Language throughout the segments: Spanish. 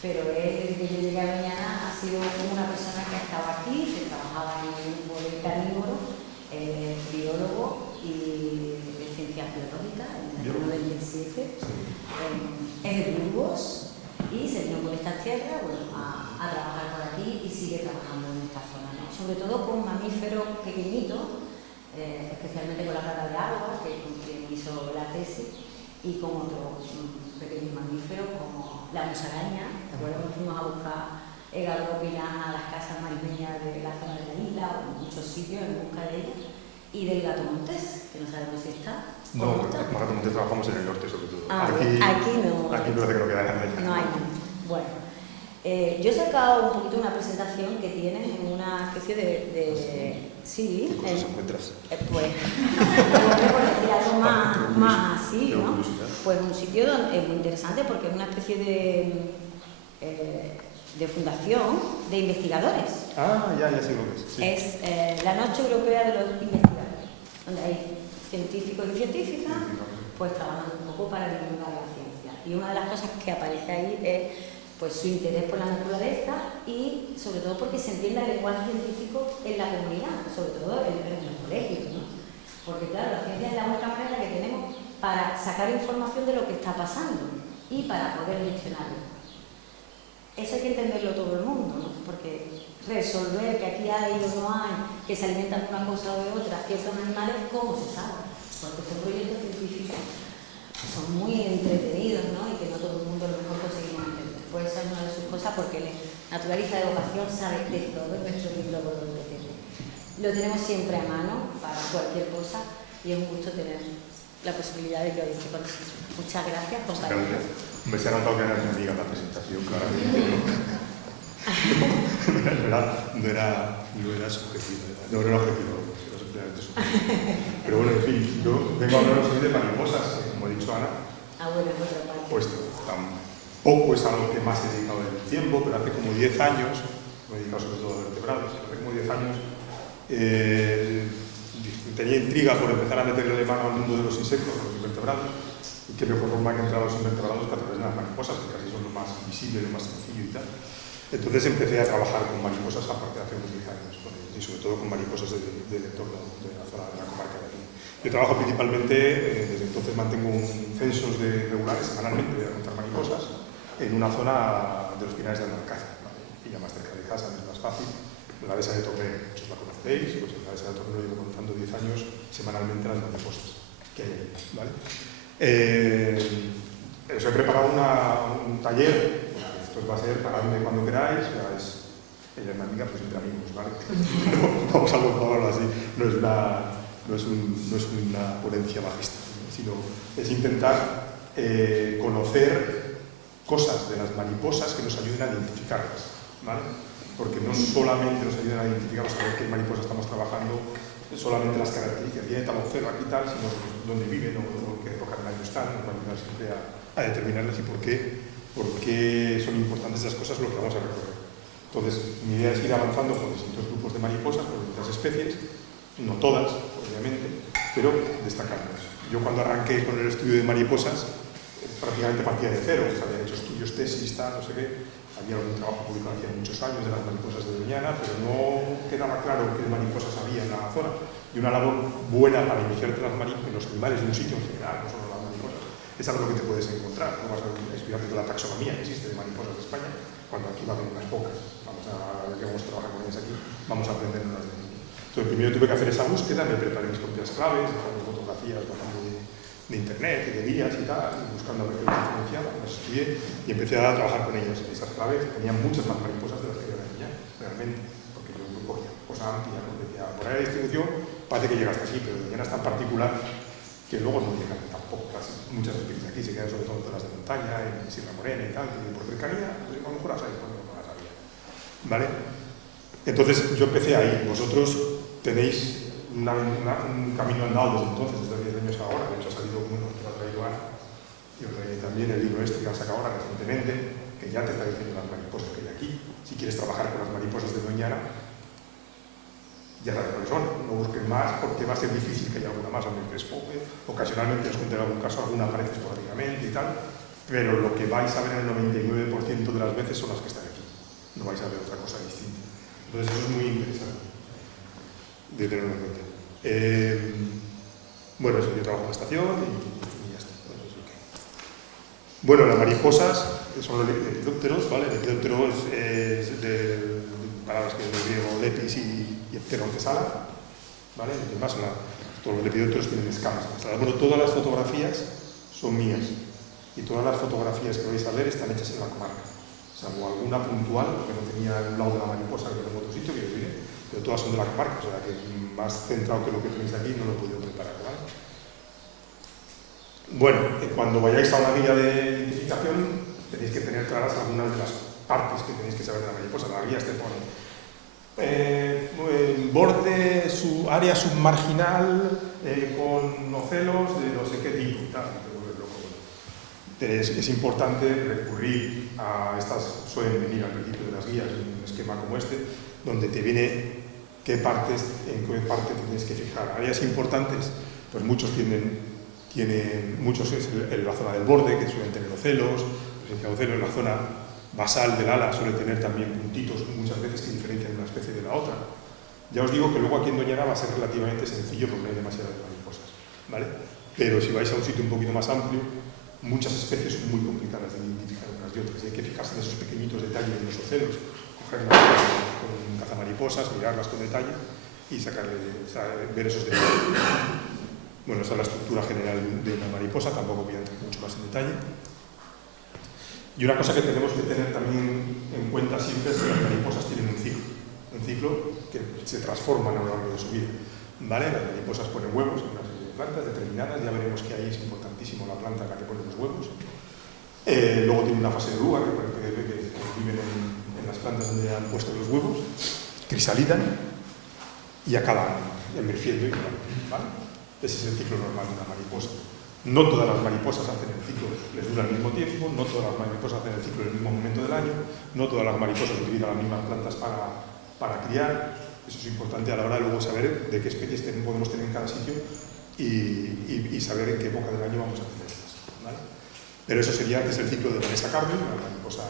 pero él, desde que yo llegué a Doñana, ha sido una persona que ha estado aquí, que trabajaba en el grupo de carnívoro, biólogo y de ciencias biológicas, en el año 97, es de Burgos, y se vino por estas tierras, bueno, a trabajar por aquí y sigue trabajando en esta zona, ¿no? Sobre todo con mamíferos pequeñitos, especialmente con la rata de agua, que es con quien hizo la tesis, y con otros pequeños mamíferos como la musaraña. ¿Te acuerdas que fuimos a buscar galopinas a las casas marismeñas de la zona de la isla o en muchos sitios en busca de ellas? Y del gato montés, que no sabemos si está. No, el gato montés trabajamos en el norte sobre todo. Aquí no. Aquí parece que no queda nada. No hay nada. Bueno, yo he sacado un poquito una presentación que tienen en una especie de sí, ¿Qué cosas encuentras? Pues, por decir algo más así, ¿no? Pues un sitio donde es muy interesante porque es una especie de fundación de investigadores. Ah, ya sé lo que es. Sí. Es la Noche Europea de los Investigadores, donde hay científicos y científicas pues trabajando un poco para divulgar la ciencia. Y una de las cosas que aparece ahí es pues su interés por la naturaleza y sobre todo porque se entienda el lenguaje científico en la comunidad, sobre todo en los colegios, ¿no? Porque claro, la ciencia es la única manera que tenemos para sacar información de lo que está pasando y para poder gestionarlo. Eso hay que entenderlo todo el mundo, ¿no? Porque resolver que aquí hay o no hay, que se alimentan de una cosa o de otra ciertos animales, ¿cómo se sabe? Porque son proyectos científicos que son muy entretenidos, ¿no? Y que no todo el mundo a lo mejor conseguimos entender. Pues esa es una de sus cosas, porque el naturalista de vocación sabe de todo en nuestro libro lo tenemos siempre a mano para cualquier cosa y es un gusto tener la posibilidad de que hoy esté con nosotros. Muchas gracias, compañeros. Me se ha notado que eras mi amiga en la presentación, claramente. No era subjetivo, no era objetivo, era simplemente subjetivo. Pero bueno, en fin, yo vengo a hablaros hoy de mariposas, como ha dicho Ana. Bueno, es otra parte. Pues tampoco es algo que más he dedicado en el tiempo, pero hace como 10 años, me he dedicado sobre todo a vertebrados, hace como 10 años tenía intriga por empezar a meterle de mano al mundo de los insectos, de los invertebrados, y qué mejor forma que entrar a los invertebrados que a través de las mariposas, que casi son lo más visible, lo más sencillo y tal. Entonces empecé a trabajar con mariposas a partir de hace unos 10 años, y sobre todo con mariposas del entorno de la zona de la comarca de aquí. Yo trabajo principalmente, desde entonces mantengo un censos regulares semanalmente de contar mariposas en una zona de los Pinares de Almancaza, ¿vale? Y ya más cerca de casa, es más fácil. La dehesa de Torneo, muchos la conocéis, pues en la dehesa de Torneo llevo contando 10 años semanalmente las mariposas que hay ahí, ¿vale? Os he preparado un taller, esto va a ser paradme cuando queráis, ya es ella es mi amiga, pues entre amigos, ¿vale? No, vamos a hablarlo así, no es una ponencia magistral, sino es intentar conocer cosas de las mariposas que nos ayuden a identificarlas, ¿vale? Porque no solamente nos ayudan a identificar, a saber qué mariposa estamos trabajando, solamente las características, tiene tal ocero aquí tal, sino dónde viven o en qué época del año están, nos van a ayudar siempre a determinarlas y por qué son importantes esas cosas, lo que vamos a recorrer. Entonces, mi idea es ir avanzando con distintos grupos de mariposas, con distintas especies, no todas, obviamente, pero destacándolas. Yo cuando arranqué con el estudio de mariposas, prácticamente partía de cero, había hecho estudios, tesis, tal, no sé qué. Había algún trabajo publicado hacía muchos años de las mariposas de Doñana, pero no quedaba claro qué mariposas había en la zona. Y una labor buena para iniciarte en los animales de un sitio en general, no solo las mariposas, es algo que te puedes encontrar. No vas a estudiar toda la taxonomía que existe de mariposas de España, cuando aquí va a haber unas pocas. Vamos a trabajar con ellas aquí, vamos a aprender unas de ellas. Entonces, primero tuve que hacer esa búsqueda, me preparé mis propias claves, bajando fotografías, bajando de internet y de guías y tal, y buscando a ver qué les diferenciaba, las estudié y empecé a trabajar con ellas. Esas claves tenían muchas más mariposas de las que yo tenía, realmente, porque yo cogía cosa amplia, porque decía, por ahí la distribución parece que llega hasta aquí, pero Doñana es tan particular que luego no llegan tampoco muchas especies aquí, se quedan sobre todo en zonas de montaña, en Sierra Morena y tal, que por cercanía, pues a lo mejor las hay, cuando no las había. ¿Vale? Entonces yo empecé ahí, vosotros tenéis un camino andado desde entonces, desde 10 años ahora, de hecho ha salido uno que lo ha traído Ana, y os traeré también el libro este que han sacado ahora recientemente, que ya te está diciendo las mariposas que hay aquí. Si quieres trabajar con las mariposas de Doñana, ya sabes cuáles son, no busques más porque va a ser difícil que haya alguna más, aunque ocasionalmente os cuenten algún caso, alguna aparece esporádicamente y tal, pero lo que vais a ver en el 99% de las veces son las que están aquí. No vais a ver otra cosa distinta. Entonces eso es muy interesante de tenerlo en cuenta. Bueno, eso, yo trabajo en la estación y ya está. Bueno, las mariposas son los lepidópteros, ¿vale? El lepidóptero es de palabras que es del griego lepis y pteron que sala, ¿vale? Y además todos los lepidópteros tienen escamas. Bueno, todas las fotografías son mías y todas las fotografías que vais a ver están hechas en la comarca, salvo alguna puntual que no tenía el lado de la mariposa que tengo en otro sitio que yo diré, pero todas son de la comarca, o sea que más centrado que lo que tenéis aquí no lo he podido preparar, ¿vale? Bueno, cuando vayáis a una guía de identificación tenéis que tener claras algunas de las partes que tenéis que saber de la mariposa. Las guías te ponen borde, área submarginal con ocelos de no sé qué tipo y tal. Es importante recurrir a estas, suelen venir al principio de las guías, un esquema como este, donde te viene en qué parte tienes que fijar. Áreas importantes, pues muchos muchos es en la zona del borde, que suelen tener ocelos, presencia de ocelos. En la zona basal del ala suele tener también puntitos muchas veces que diferencian una especie de la otra. Ya os digo que luego aquí en Doñana va a ser relativamente sencillo porque no hay demasiadas mariposas, ¿vale? Pero si vais a un sitio un poquito más amplio, muchas especies son muy complicadas de identificar unas de otras y hay que fijarse en esos pequeñitos detalles de los ocelos, cogerlas con cazamariposas, mirarlas con detalle y ver esos detalles. Bueno, esta es la estructura general de una mariposa, tampoco voy a entrar mucho más en detalle. Y una cosa que tenemos que tener también en cuenta siempre es que las mariposas tienen un ciclo que se transforman a lo largo de su vida, ¿vale? Las mariposas ponen huevos en una serie de plantas determinadas, ya veremos que ahí es importantísimo la planta en la que ponen los huevos. Luego tiene una fase de oruga, que viven en las plantas donde han puesto los huevos, crisalidan y acaban emergiendo, ¿vale? Ese es el ciclo normal de una mariposa. No todas las mariposas hacen el ciclo, les dura al mismo tiempo, no todas las mariposas hacen el ciclo en el mismo momento del año, no todas las mariposas utilizan las mismas plantas para criar. Eso es importante a la hora de luego saber de qué especies podemos tener en cada sitio y saber en qué época del año vamos a tenerlas, ¿vale? Pero eso sería que es el ciclo de Vanessa Carby, la mariposa,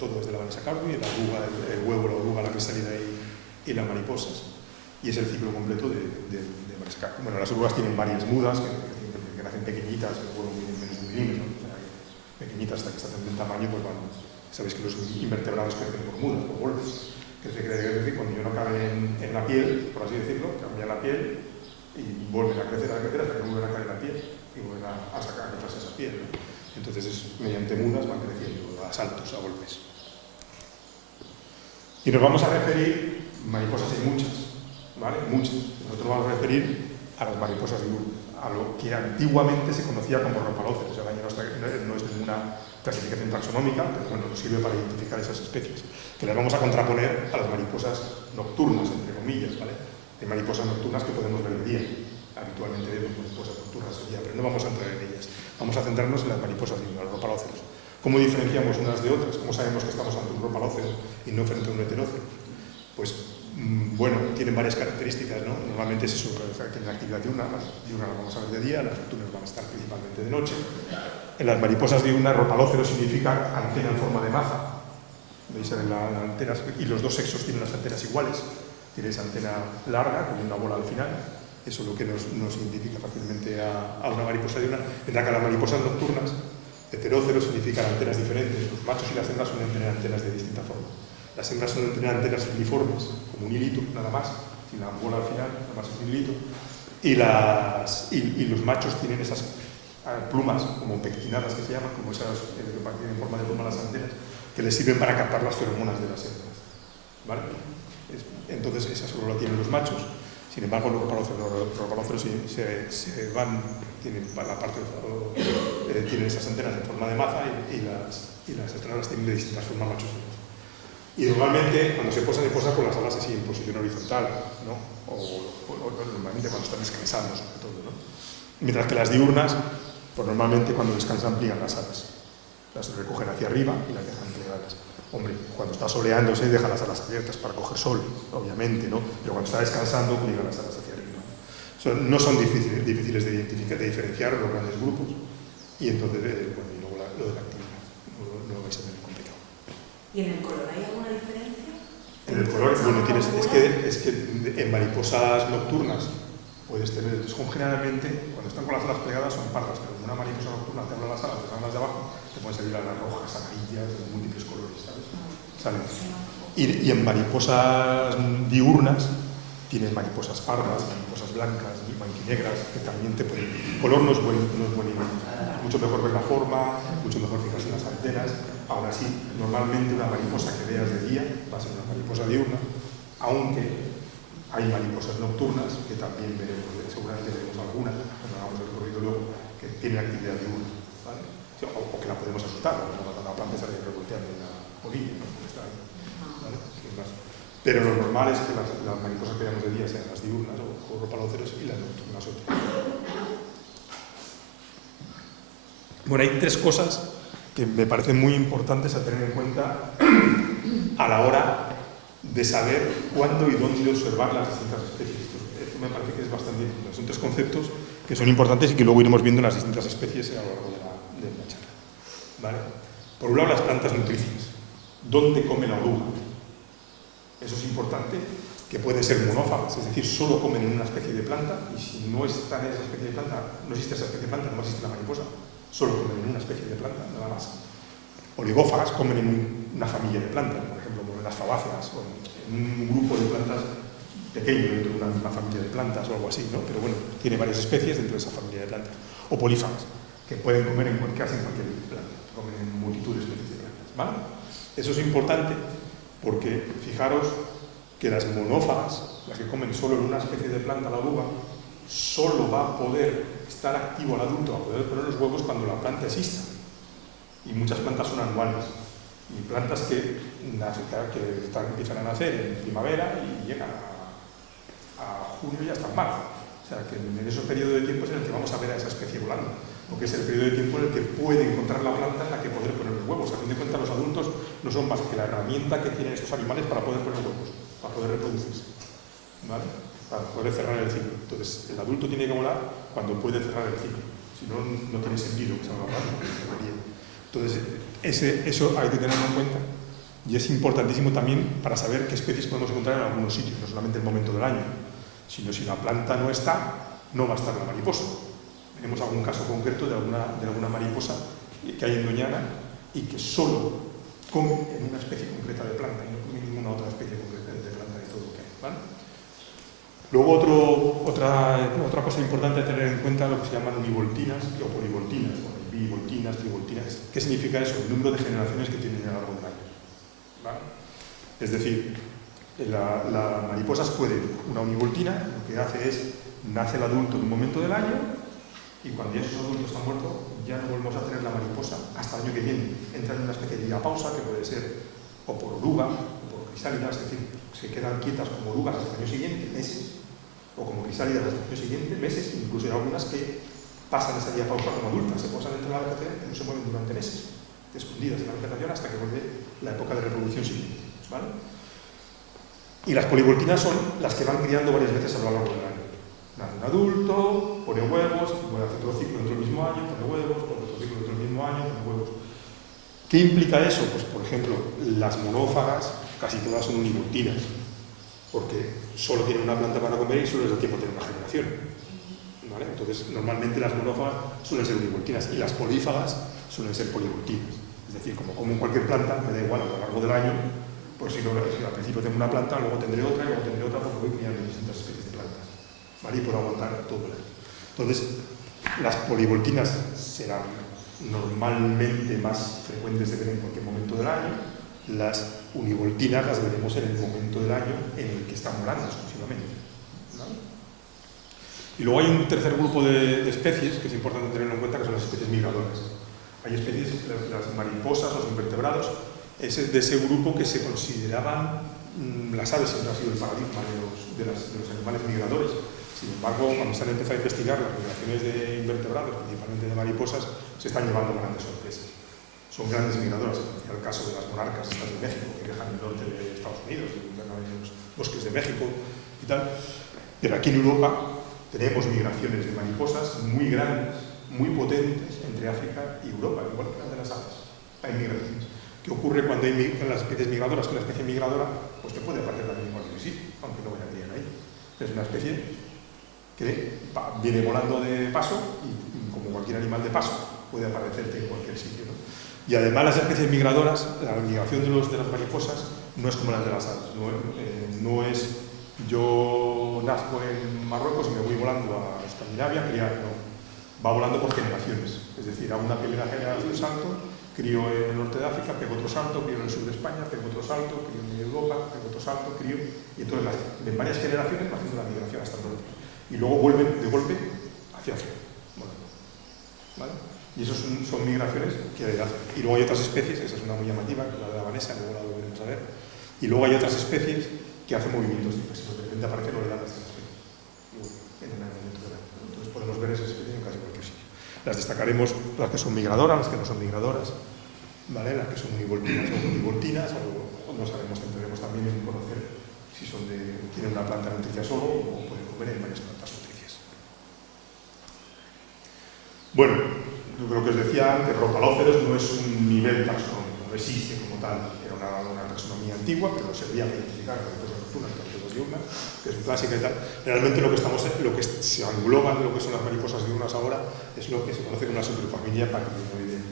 todo es de la Vanessa Carby, la oruga, el huevo, la oruga, la crisálida y las mariposas. Y es el ciclo completo de Vanessa Carby. Bueno, las orugas tienen varias mudas que nacen pequeñitas, el huevo mide menos de 1 milímetro, o sea, pequeñitas hasta que se hacen del tamaño, pues bueno, sabéis que los invertebrados crecen por mudas, por bordes. Crece, cuando ya no caben en la piel, por así decirlo, cambian la piel y vuelven a crecer hasta que vuelven a caer en la piel y vuelven a sacar esa piel, ¿no? Entonces, mediante mudas van creciendo a saltos, a golpes. Y nos vamos a referir, mariposas hay muchas, ¿vale? Muchas. Nosotros vamos a referir a las mariposas diurnas, a lo que antiguamente se conocía como ropalóceros. O sea, no es ninguna clasificación taxonómica, pero bueno, nos sirve para identificar esas especies, que las vamos a contraponer a las mariposas nocturnas, entre comillas, ¿vale? Hay mariposas nocturnas que podemos ver de día. Habitualmente vemos mariposas nocturnas de día, pero no vamos a entrar en ellas. Vamos a centrarnos en las mariposas diurnas, los ropalóceros. ¿Cómo diferenciamos unas de otras? ¿Cómo sabemos que estamos ante un ropalócero y no frente a un heterócero? Pues, bueno, tienen varias características, ¿no? Normalmente es eso, tienen actividad diurna, las diurnas las vamos a ver de día, las nocturnas van a estar principalmente de noche. En las mariposas diurnas, ropalócero significa antena en forma de maza. Veis en las antenas, y los dos sexos tienen las antenas iguales. Tienes antena larga con una bola al final. Eso es lo que nos identifica fácilmente a una mariposa diurna. Mientras que las mariposas nocturnas, heterócero significan antenas diferentes. Los machos y las hembras suelen tener antenas de distinta forma. Las hembras suelen tener antenas filiformes, como un hilito, nada más, sin la bola al final, nada más es un hilito. Y los machos tienen esas plumas, como pectinadas que se llaman, como esas que tienen forma de pluma las antenas, que les sirven para captar las feromonas de las hembras, ¿vale? Entonces, esa solo la tienen los machos. Sin embargo, los ropalóceros tienen la parte tienen esas antenas en forma de maza y las estranas tienen de distintas formas machos. Y normalmente, cuando se posan con las alas así en posición horizontal, ¿no? O normalmente cuando están descansando, sobre todo, ¿no? Mientras que las diurnas, pues normalmente cuando descansan pliegan las alas. Las recogen hacia arriba y las dejan plegadas. Hombre, cuando está soleándose deja las alas abiertas para coger sol, obviamente, ¿no? Pero cuando está descansando pliega las alas hacia arriba. No son difíciles de identificar, de diferenciar los grandes grupos. Y entonces, bueno, y luego actividad. No lo vais a tener complicado. ¿Y en el color hay alguna diferencia? En el color, bueno, es que en mariposas nocturnas puedes tener, generalmente, cuando están con las alas plegadas son pardas, pero una mariposa nocturna te habla las alas de abajo, te pueden salir las rojas, amarillas, de múltiples colores, ¿sabes? Salen. Y en mariposas diurnas tienes mariposas pardas, mariposas blancas, blanquinegras, que también te pueden... El color no es buen mucho mejor ver la forma, mucho mejor fijarse en las antenas. Aún así, normalmente una mariposa que veas de día va a ser una mariposa diurna, aunque hay mariposas nocturnas que también veremos, seguramente veremos algunas, cuando hagamos el recorrido luego, que tienen actividad diurna, ¿vale? O que la podemos asustar, cuando la planta sale revolteando en la polilla, ¿no? Está ahí, ¿vale? Pero lo normal es que las mariposas que veamos de día sean las diurnas o ropaloceros y las nocturnas otras. Bueno, hay tres cosas que me parecen muy importantes a tener en cuenta a la hora de saber cuándo y dónde observar las distintas especies. Esto me parece que es bastante importante. Son tres conceptos que son importantes y que luego iremos viendo en las distintas especies a lo largo de la charla. ¿Vale? Por un lado, las plantas nutricias. ¿Dónde come la oruga? Eso es importante, que pueden ser monófagas, es decir, solo comen en una especie de planta, y si no está en esa especie de planta, no existe esa especie de planta, no existe la mariposa, solo comen en una especie de planta, nada más. Oligófagas, comen en una familia de plantas, por ejemplo, como en las fabáceas, o en un grupo de plantas pequeño dentro de una misma familia de plantas o algo así, ¿no? Pero bueno, tiene varias especies dentro de esa familia de plantas. O polífagas, que pueden comer en cualquier planta, comen en multitud de especies de plantas, ¿vale? Eso es importante porque, fijaros, que las monófagas, las que comen solo en una especie de planta, la oruga, solo va a poder estar activo al adulto, a poder poner los huevos cuando la planta exista. Y muchas plantas son anuales. Y plantas que empiezan a nacer en primavera y llegan a junio y hasta marzo. O sea, que en esos periodos de tiempo es en el que vamos a ver a esa especie volando, porque es el periodo de tiempo en el que puede encontrar la planta en la que poder poner los huevos. A fin de cuentas, los adultos no son más que la herramienta que tienen estos animales para poder poner huevos, para poder reproducirse, ¿vale? Para poder cerrar el ciclo. Entonces, el adulto tiene que volar cuando puede cerrar el ciclo. Si no, no tiene sentido que salga volando. Entonces, eso hay que tenerlo en cuenta. Y es importantísimo también para saber qué especies podemos encontrar en algunos sitios, no solamente el momento del año, sino si la planta no está, no va a estar la mariposa. Tenemos algún caso concreto de alguna mariposa que hay en Doñana y que solo come en una especie concreta de planta y no come ninguna otra especie concreta de planta de todo lo que hay, ¿vale? Luego otra cosa importante a tener en cuenta es lo que se llaman univoltinas o polivoltinas, bivoltinas, trivoltinas. ¿Qué significa eso? El número de generaciones que tienen a lo largo del año, ¿vale? Es decir, las mariposas pueden, una univoltina, lo que hace es, nace el adulto en un momento del año y cuando ya esos adultos están muertos, ya no volvemos a tener la mariposa hasta el año que viene. Entra en una especie de diapausa que puede ser o por oruga o por crisálida, es decir, se quedan quietas como orugas hasta el año siguiente, meses, o como crisálidas hasta el año siguiente, meses, incluso hay algunas que pasan esa diapausa como adultas, se posan dentro de la vegetación y no se mueven durante meses, escondidas en la vegetación hasta que vuelve la época de reproducción siguiente, ¿vale? Y las polivoltinas son las que van criando varias veces a lo largo del año. Nace un adulto, pone huevos, puede hacer otro ciclo dentro del mismo año, pone huevos, pone otro ciclo dentro del mismo año, pone huevos. ¿Qué implica eso? Pues, por ejemplo, las monófagas casi todas son univoltinas, porque solo tienen una planta para comer y solo les da tiempo a tener una generación, ¿vale? Entonces, normalmente las monófagas suelen ser univoltinas y las polífagas suelen ser polivoltinas. Es decir, como comen cualquier planta, me da igual a lo largo del año, pues si al principio tengo una planta, luego tendré otra, y luego tendré otra, porque voy criando distintas especies de plantas, ¿vale? Y puedo aguantar todo el año. Entonces, las polivoltinas serán normalmente más frecuentes de ver en cualquier momento del año. Las univoltinas las veremos en el momento del año en el que están volando exclusivamente, ¿vale? Y luego hay un tercer grupo de especies que es importante tenerlo en cuenta, que son las especies migradoras. Hay especies, las mariposas, los invertebrados, es de ese grupo que se consideraban, las aves siempre ha sido el paradigma de los animales migradores. Sin embargo, cuando se han empezado a investigar las migraciones de invertebrados, principalmente de mariposas, se están llevando grandes sorpresas. Son grandes migradoras, en el caso de las monarcas estas de México, que viajan al norte de Estados Unidos, y viajan en los bosques de México y tal. Pero aquí en Europa tenemos migraciones de mariposas muy grandes, muy potentes entre África y Europa, igual que las de las aves. Hay migraciones. ¿Qué ocurre cuando hay las especies migradoras? Que la especie migradora pues te puede aparecer también en cualquier sitio, aunque no vaya a criar ahí. Es una especie que viene volando de paso y como cualquier animal de paso puede aparecerte en cualquier sitio, ¿no? Y además las especies migradoras, la migración de las mariposas no es como las de las aves. No es yo nazco en Marruecos y me voy volando a Escandinavia a criar, no. Va volando por generaciones. Es decir, a una primera generación salto, crío en el norte de África, pego otro salto, crío en el sur de España, pego otro salto, crío en Europa, pego otro salto, crío. Y entonces en varias generaciones va haciendo la migración hasta el norte. Y luego vuelven de golpe hacia África. ¿Vale? Y esas son migraciones que hacen. Y luego hay otras especies, esa es una muy llamativa, que es la de la Vanessa, luego la volveremos a ver. Y luego hay otras especies que hacen movimientos dispersivos, de repente aparecen oleadas de especies en un momento del año. Entonces podemos ver esas especies en casi cualquier sitio. Las destacaremos las que son migradoras, las que no son migradoras, ¿vale? Las que son univoltinas o univoltinas, o nos centraremos también en conocer si tienen una planta nutricia solo o pueden comer en varias plantas nutricias. Bueno, yo creo que os decía antes, Rhopalóceros no es un nivel taxonómico, no existe como tal, era una taxonomía antigua, pero servía para identificar las nocturnas, las diurnas, que es clásica y tal. Realmente lo que se engloba en lo que son las mariposas diurnas ahora es lo que se conoce como la superfamilia Pachydermoideae,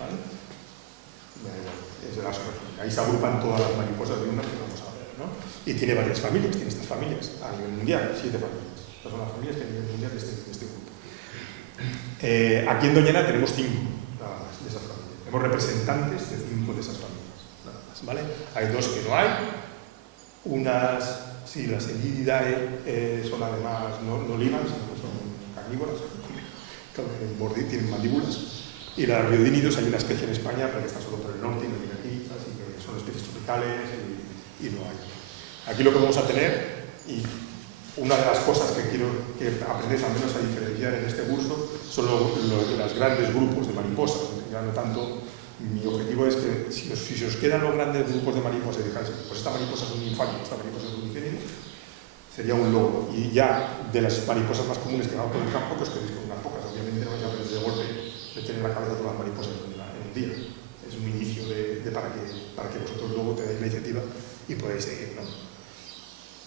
¿vale? Es de la superfamilia. Ahí se agrupan todas las mariposas diurnas que vamos a ver, ¿no? Y tiene varias familias, tiene estas familias a nivel mundial, 7 familias. Estas son las familias que a nivel mundial de este grupo. Aquí en Doñana tenemos 5 nada más de esas familias. Tenemos representantes de 5 de esas familias, nada más, ¿vale? Hay 2 que no hay. Unas, sí, las Elididae son además no ligan, sino que son carnívoras, tienen mandíbulas. Y las Riodínidos, hay una especie en España, pero que está solo por el norte y no viene aquí, así que son especies tropicales y no hay. Aquí lo que vamos a tener, y una de las cosas que quiero que aprendáis al menos a diferenciar en este curso, son los grandes grupos de mariposas. Ya no tanto, mi objetivo es que si se os quedan los grandes grupos de mariposas y dejáis, pues esta mariposa es un ninfálido, esta mariposa es un inférido, sería un logro. Y ya de las mariposas más comunes que van por el campo, que os quedéis con unas pocas, obviamente no vais a aprender de golpe de tener en la cabeza todas las mariposas en un día. Es un inicio para que vosotros luego tengáis la iniciativa y podáis seguir, ¿no?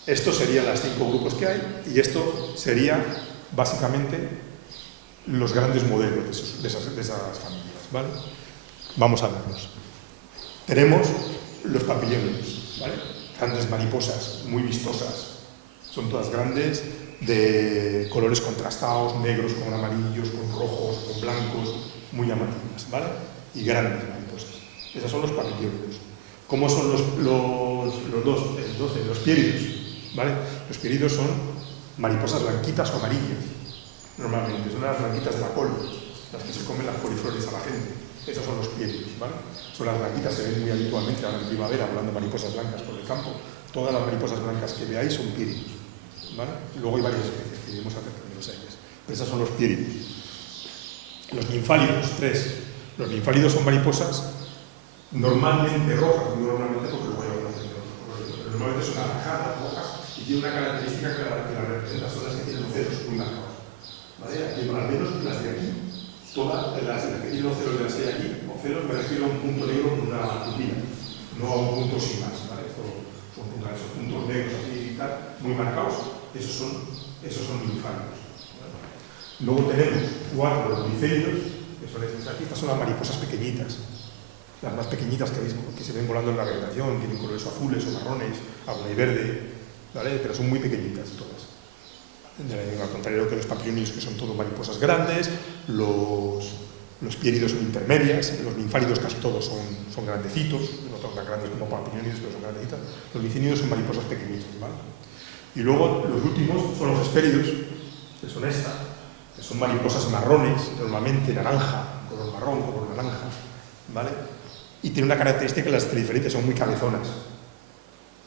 Estos serían los 5 grupos que hay, y esto sería básicamente los grandes modelos de esas familias, ¿vale? Vamos a verlos. Tenemos los papillones, ¿vale? Grandes mariposas, muy vistosas. Son todas grandes, de colores contrastados, negros con amarillos, con rojos, con blancos, muy llamativas, ¿vale? Y grandes mariposas. Esos son los papillones. ¿Cómo son los piéridos? ¿Vale? Los piéridos son mariposas blanquitas o amarillas, normalmente. Son las blanquitas de la col, las que se comen las coliflores a la gente. Esos son los piéridos, ¿vale? Son las blanquitas, se ven muy habitualmente ahora en primavera, hablando de mariposas blancas por el campo. Todas las mariposas blancas que veáis son piéridos, ¿vale? Luego hay varias especies que iremos acercándonos a ellas. Pero esos son los piéridos. Los ninfálidos, 3. Los ninfálidos son mariposas normalmente rojas, no normalmente porque luego hay otras pero normalmente son anaranjadas, rojas, y tiene una característica que la representa, son las que tienen los ceros muy marcados, ¿vale? Aquí, al menos las de aquí, todas las que tienen los ceros de las que hay aquí, o ceros, me refiero a un punto negro con una pupila, no a un punto sin más, ¿vale? Son puntos negros así y tal, muy marcados, esos son ninfálidos, ¿vale? Luego tenemos 4 luciféridos, que son estas aquí, estas son las mariposas pequeñitas. Las más pequeñitas que se ven volando en la vegetación, tienen colores azules o marrones, alguna y verde, ¿vale? Pero son muy pequeñitas todas. Al contrario que los papillones, que son todos mariposas grandes, los piéridos son intermedias, los ninfálidos casi todos son grandecitos, no son tan grandes como papillones, pero son grandecitas. Los licínidos son mariposas pequeñitas, ¿vale? Y luego los últimos son los hespéridos, que son estas, que son mariposas marrones, normalmente naranja, color marrón, color naranja, ¿vale? Y tiene una característica que las diferentes son muy cabezonas.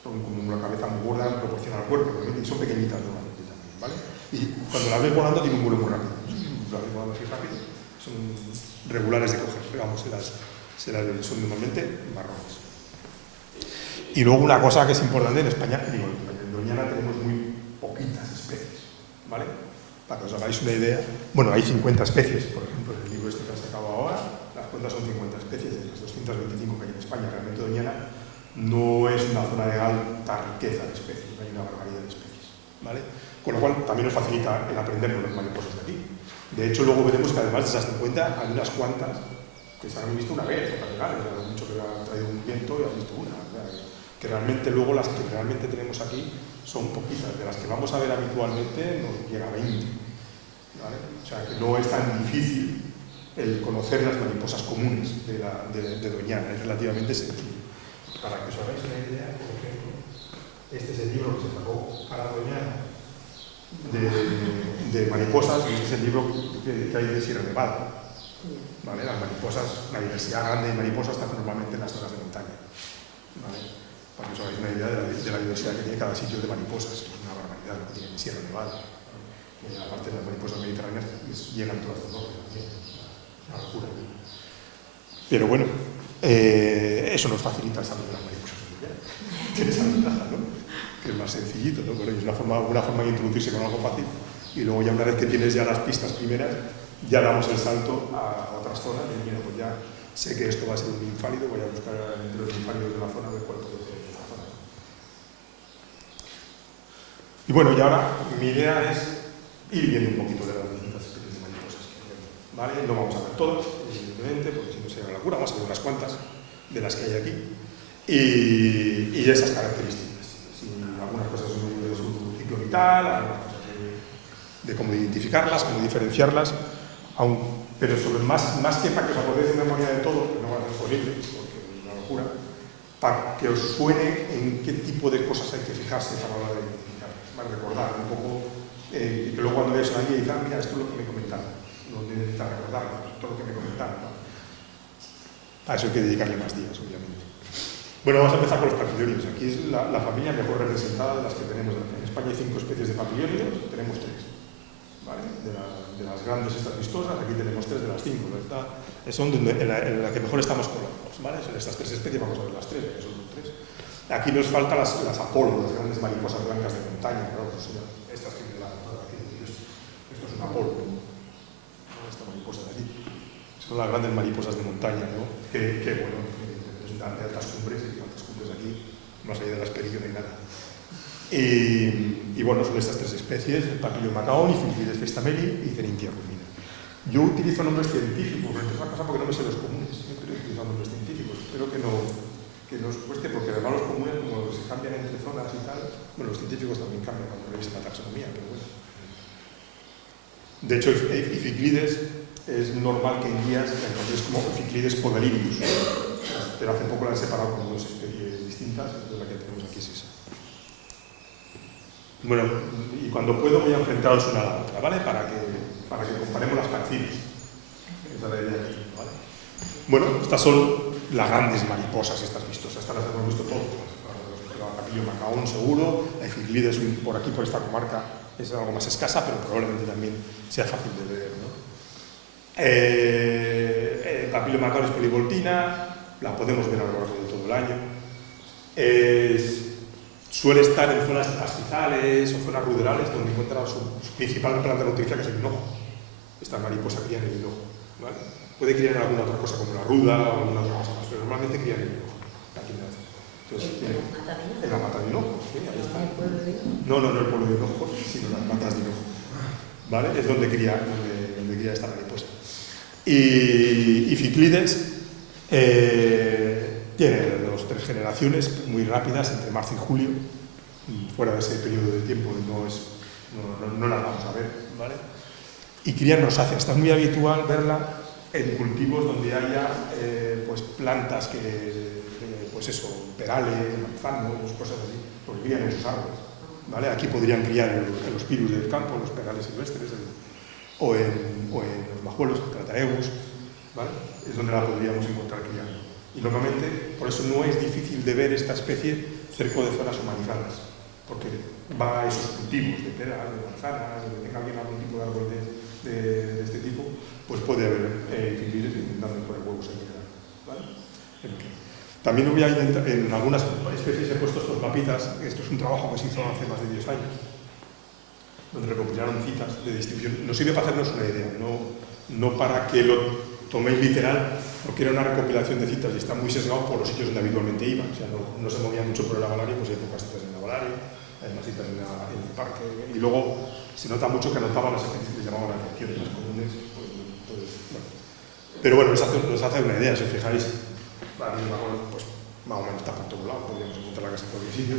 Son como una cabeza muy gorda en proporción al cuerpo, y son pequeñitas normalmente también, ¿vale? Y cuando las ves volando tienen un vuelo muy rápido. Las ves volando así rápido, son regulares de coger, pero vamos, son normalmente marrones. Y luego una cosa que es importante en España, en Doñana tenemos muy poquitas especies, ¿vale? Para que os hagáis una idea, bueno, hay 50 especies, por ejemplo, en el libro este que han sacado ahora, las cuentas son 50 especies de las 225 que hay en España. Realmente Doñana no es una zona de alta riqueza de especies, no hay una barbaridad de especies, ¿vale? Con lo cual también nos facilita el aprender con las mariposas de aquí. De hecho, luego veremos que además de esas 50 hay unas cuantas que se han visto una vez, ocasionales, mucho que ha traído un viento y has visto una. O sea, que realmente luego las que realmente tenemos aquí son poquitas, de las que vamos a ver habitualmente nos llega a 20. ¿Vale? O sea, que no es tan difícil el conocer las mariposas comunes de Doñana, es relativamente sencillo. Para que os hagáis una idea, por ejemplo, este es el libro que se sacó para Doñana de mariposas, y este es el libro que hay de Sierra Nevada. ¿Vale? Las mariposas, la diversidad grande de mariposas está normalmente en las zonas de montaña. ¿Vale? Para que os hagáis una idea de la diversidad que tiene cada sitio de mariposas, es una barbaridad lo que tiene en Sierra Nevada. Y aparte de las mariposas mediterráneas llegan todas las dos también. Una locura. Pero bueno, eso nos facilita el saber de las mariposas. Tiene esa ventaja, ¿no? Que es más sencillito, ¿no? Bueno, es una forma de introducirse con algo fácil, y luego ya una vez que tienes ya las pistas primeras, ya damos el salto a otras zonas y mira, pues ya sé que esto va a ser un ninfálido, voy a buscar entre los ninfálidos de la zona de cuál puede ser esa zona. Y bueno, y ahora mi idea es ir viendo un poquito de las distintas especies de mariposas que hay, ¿vale? No vamos a ver todas, evidentemente, porque si no sería una locura, vamos a ver unas cuantas de las que hay aquí y esas características. Si algunas cosas de su ciclo vital, algunas cosas de cómo identificarlas, cómo diferenciarlas, pero sobre más que para que os acordéis de memoria de todo, que no va a ser posible, porque es una locura, para que os suene en qué tipo de cosas hay que fijarse para la hora de identificarlas, para recordar un poco, y que luego cuando veáis a alguien y digan, mira, esto es lo que me comentaron, no necesitas recordarlo, todo lo que me comentaron, ¿no? A eso hay que dedicarle más días, obviamente. Bueno, vamos a empezar con los papiliones. Aquí es la familia mejor representada de las que tenemos. En España hay 5 especies de papiliones, tenemos 3. ¿Vale? De las grandes estas vistosas, aquí tenemos 3 de las 5. Son en la que mejor estamos colocados. ¿Vale? Son estas 3 especies, vamos a ver las 3, que son 3. Aquí nos faltan las Apolo, las grandes mariposas blancas de montaña. ¿No? Pues estas que me dan aquí. Esto es un Apolo. ¿No? Esta mariposa de aquí. Son las grandes mariposas de montaña, ¿no? Que bueno, de altas cumbres aquí, más allá de las perillas no hay nada. Y bueno, son estas 3 especies, el Papilio macaón, Iphiglides festameli y Cerinthia rumina. Yo utilizo nombres científicos, es una cosa porque no me sé los comunes, siempre utilizo nombres científicos. Espero que no os cueste, porque además los comunes, como se cambian entre zonas y tal, bueno, los científicos también cambian cuando revisan la taxonomía, pero bueno. De hecho, Iphiglides es normal que en guías entonces como Iphiglides podalirius, pero hace poco la han separado como 2 especies distintas, entonces la que tenemos aquí es esa. Bueno, y cuando puedo voy a enfrentaros una a la otra, ¿vale? Para que comparemos las canciones. Esa es la idea aquí, ¿vale? Bueno, estas son las grandes mariposas, estas vistosas, estas las hemos visto todos. La Papilio macaón seguro, la Iphiglides por aquí, por esta comarca, es algo más escasa, pero probablemente también sea fácil de ver, ¿no? El Papilio macaón es polivoltina, la podemos ver a lo largo de todo el año. Suele estar en zonas pastizales o zonas ruderales donde encuentra su principal planta nutricia, que es el hinojo. Esta mariposa cría en el hinojo, ¿vale? Puede criar en alguna otra cosa como la ruda o alguna otra cosa más, pero normalmente cría en el hinojo. Aquí no hace. Entonces, en la mata de hinojo, ¿sí? Ahí está. No el pueblo de hinojo, sino las matas de hinojo, ¿vale? Es donde cría esta mariposa. Y Iphiglides tiene 2 o 3 generaciones muy rápidas entre marzo y julio, fuera de ese periodo de tiempo no las vamos a ver, ¿vale? Y crían rosáceas. Está muy habitual verla en cultivos donde haya pues plantas pues eso, perales, manzanos, cosas así, porque crían en sus árboles, ¿vale? Aquí podrían criar en los pirus del campo, en los perales silvestres, o en los majuelos, trataeus, ¿vale? Es donde la podríamos encontrar criando. Y normalmente, por eso no es difícil de ver esta especie cerca de zonas humanizadas, porque va a esos cultivos de peras, de manzanas, donde tenga bien algún tipo de árbol de este tipo, pues puede haber Iphiglides intentando poner huevos en general, ¿vale? También voy a intentar, en algunas especies he puesto estos mapitas, esto es un trabajo que se hizo hace más de 10 años, donde recopilaron citas de distribución. Nos sirve para hacernos una idea, no para que lo toméis literal, porque era una recopilación de citas y está muy sesgado por los sitios donde habitualmente iba. O sea, no se movía mucho por el Avalario, pues hay pocas citas en el Avalario, hay más citas en el parque. Y luego se nota mucho que anotaban las especies que les llamaban la atención, las comunes. Pues, bueno. Pero bueno, nos hace una idea, si os fijáis, a mí me acuerdo, pues más o menos está por todo lado, podríamos encontrar la casa en cualquier sitio.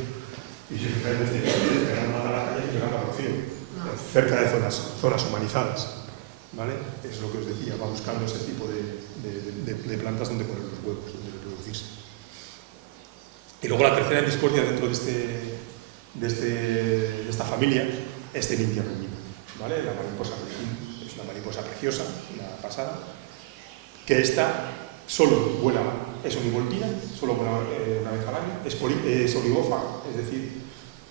Y si os fijáis, llegan a la calle y llegan a Rocío, cerca de zonas humanizadas. ¿Vale? Es lo que os decía, va buscando ese tipo de plantas donde poner los huevos, donde reproducirse. Y luego la tercera en discordia dentro de esta familia es Cenincia reñida, ¿vale? La mariposa reñida es una mariposa preciosa, una pasada, que esta solo vuela, es univoltina, solo vuela una vez al año, es oligófaga, es decir,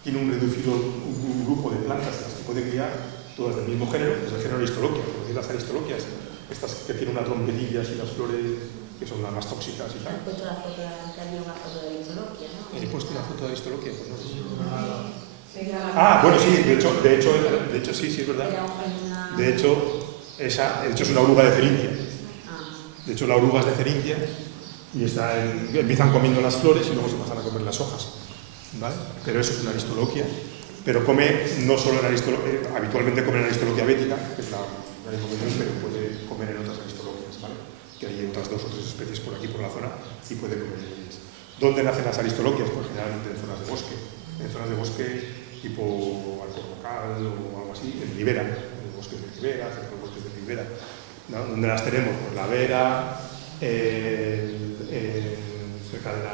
tiene un reducido un grupo de plantas las que puede criar, todas del mismo género, es el género Aristoloquia, por decir las aristoloquias, estas que tienen una trompetilla y las flores que son las más tóxicas y tal. ¿Has puesto la foto de una foto de Aristoloquia, no? He puesto una foto de Aristoloquia, pues no sé si... Bueno, sí, de hecho sí, es verdad. De hecho es una oruga de Cerinthia. De hecho la oruga es de Cerinthia y empiezan comiendo las flores y luego se pasan a comer las hojas, ¿vale? Pero eso es una Aristoloquia. Pero come no solo en Aristoloquia, habitualmente come en Aristoloquia bética, que es la común, pero puede comer en otras Aristoloquias, ¿vale? Que hay otras 2 o 3 especies por aquí, por la zona, y puede comer en ellas. ¿Dónde nacen las Aristoloquias? Pues generalmente en zonas de bosque. En zonas de bosque tipo Alcornocal o algo así, en Ribera, en los bosques de Ribera, cerca de los bosques de Ribera. ¿No? ¿Dónde las tenemos? Pues la Vera, cerca de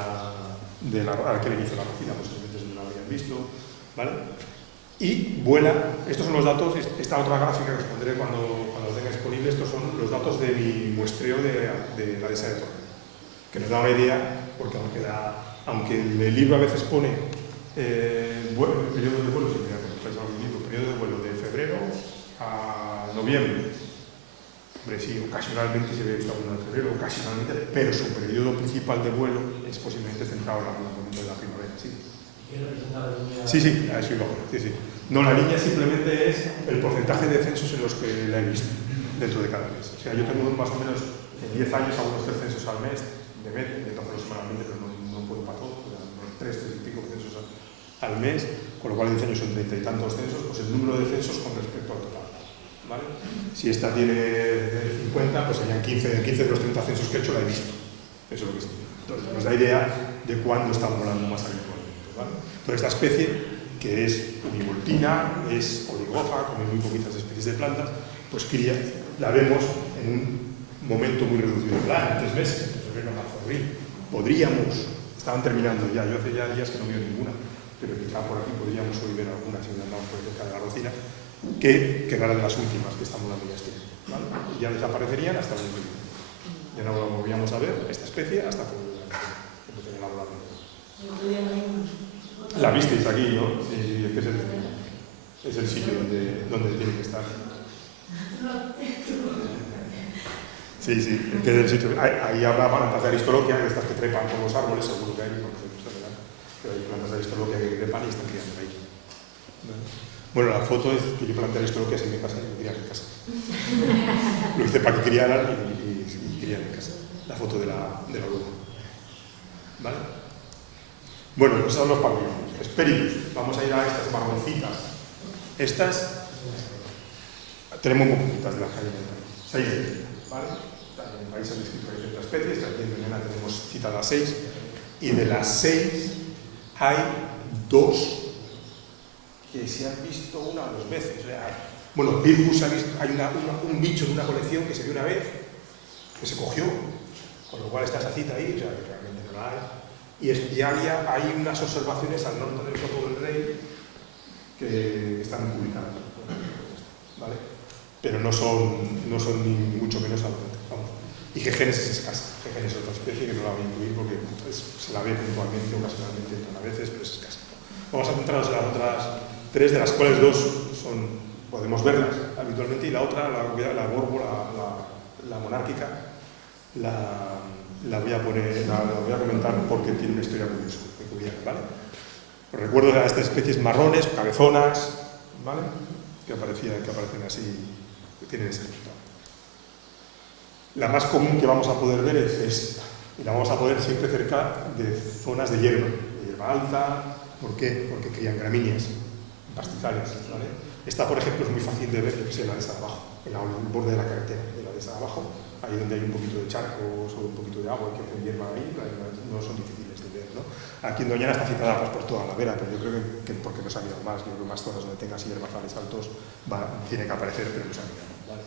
la que le hizo la Rocina, posiblemente no la habían visto. ¿Vale? Y vuela, estos son los datos, esta otra gráfica que os pondré cuando lo tenga disponible, estos son los datos de mi muestreo de la dehesa de Torre, que nos da una idea, porque aunque el libro a veces pone periodo de vuelo, si periodo de vuelo de febrero a noviembre, hombre, sí, ocasionalmente se ve esta luna de febrero, ocasionalmente, pero su periodo principal de vuelo es posiblemente centrado en la primavera, sí. Sí, a eso iba. Sí. No, la línea simplemente es el porcentaje de censos en los que la he visto dentro de cada mes. O sea, yo tengo más o menos en 10 años algunos 3 censos al mes, de media, intento hacerlo semanalmente, pero no puedo para todo, unos 3 y pico censos al mes, con lo cual en 10 años son 30 y tantos censos, pues el número de censos con respecto al total. ¿Vale? Si esta tiene 50, pues serían 15 de los 30 censos que he hecho la he visto. Eso es lo que es. Entonces, nos da idea de cuándo está volando más habitualmente. ¿Vale? Entonces, esta especie, que es univoltina, es oligófaga, come muy poquitas especies de plantas, pues cría, la vemos en un momento muy reducido del año, 3 meses, entre febrero, marzo, abril. Podríamos, estaban terminando ya, yo hace ya días que no veo ninguna, pero quizá por aquí podríamos hoy ver alguna si andamos por cerca de la Rocina, que era de las últimas que están volando ya este año, ¿vale? Y ya desaparecerían hasta el 2020. Ya no lo volvíamos a ver, esta especie, hasta febrero, que empezarían a volar. La visteis aquí, ¿no? Sí, es que es el sitio donde tiene que estar. Sí, es que es el sitio. Ahí habrá plantas de Aristoloquia, estas que trepan por los árboles, seguro que hay, porque pero hay plantas de Aristoloquia que trepan y están criando ahí. Bueno, la foto es que yo planté Aristoloquias en mi casa y me criaron en casa. Lo hice para que criaran y criaran en casa. La foto de la oruga. ¿Vale? Bueno, pues esos son los pabellones. Hesperidos. Vamos a ir a estas marroncitas. Estas tenemos muy poquitas de las que hay en el país. 6 especies, ¿vale? En el país han descrito 30 especies, aquí en Venena tenemos citadas 6, y de las 6 hay 2 que se han visto 1 o 2 veces. O sea, bueno, Virgus ha visto, hay un bicho de una colección que se vio una vez, que se cogió, con lo cual está esa cita ahí, o sea, que realmente no la hay. Y hay unas observaciones al norte del Soto del Rey que están publicadas, ¿vale? Pero no son ni mucho menos abundantes. Y Gegenes es escasa. Gegenes es otra especie que no la voy a incluir porque se la ve puntualmente, ocasionalmente, a veces, pero es escasa. Vamos a centrarnos en las otras 3, de las cuales 2 podemos verlas habitualmente, y la otra, la gorbo, la monárquica, la voy a comentar porque tiene una historia curiosa, peculiar, ¿vale? Os recuerdo a estas especies marrones, cabezonas, ¿vale? que aparecen así, que tienen ese resultado. La más común que vamos a poder ver es esta, y la vamos a poder siempre cerca de zonas de hierba alta. ¿Por qué? Porque crían gramíneas, pastizales, ¿vale? Esta, por ejemplo, es muy fácil de ver, que es la de esa abajo, en el borde de la carretera, de la de esa abajo, ahí donde hay un poquito de charcos o un poquito de agua y que hacen hierba ahí, no son difíciles de ver, ¿no? Aquí en Doñana está citada pues, por toda la vera, pero yo creo que porque no se ha mirado más, yo creo que más zonas donde tengas hierbazales altos tiene que aparecer, pero no se ha mirado, ¿vale?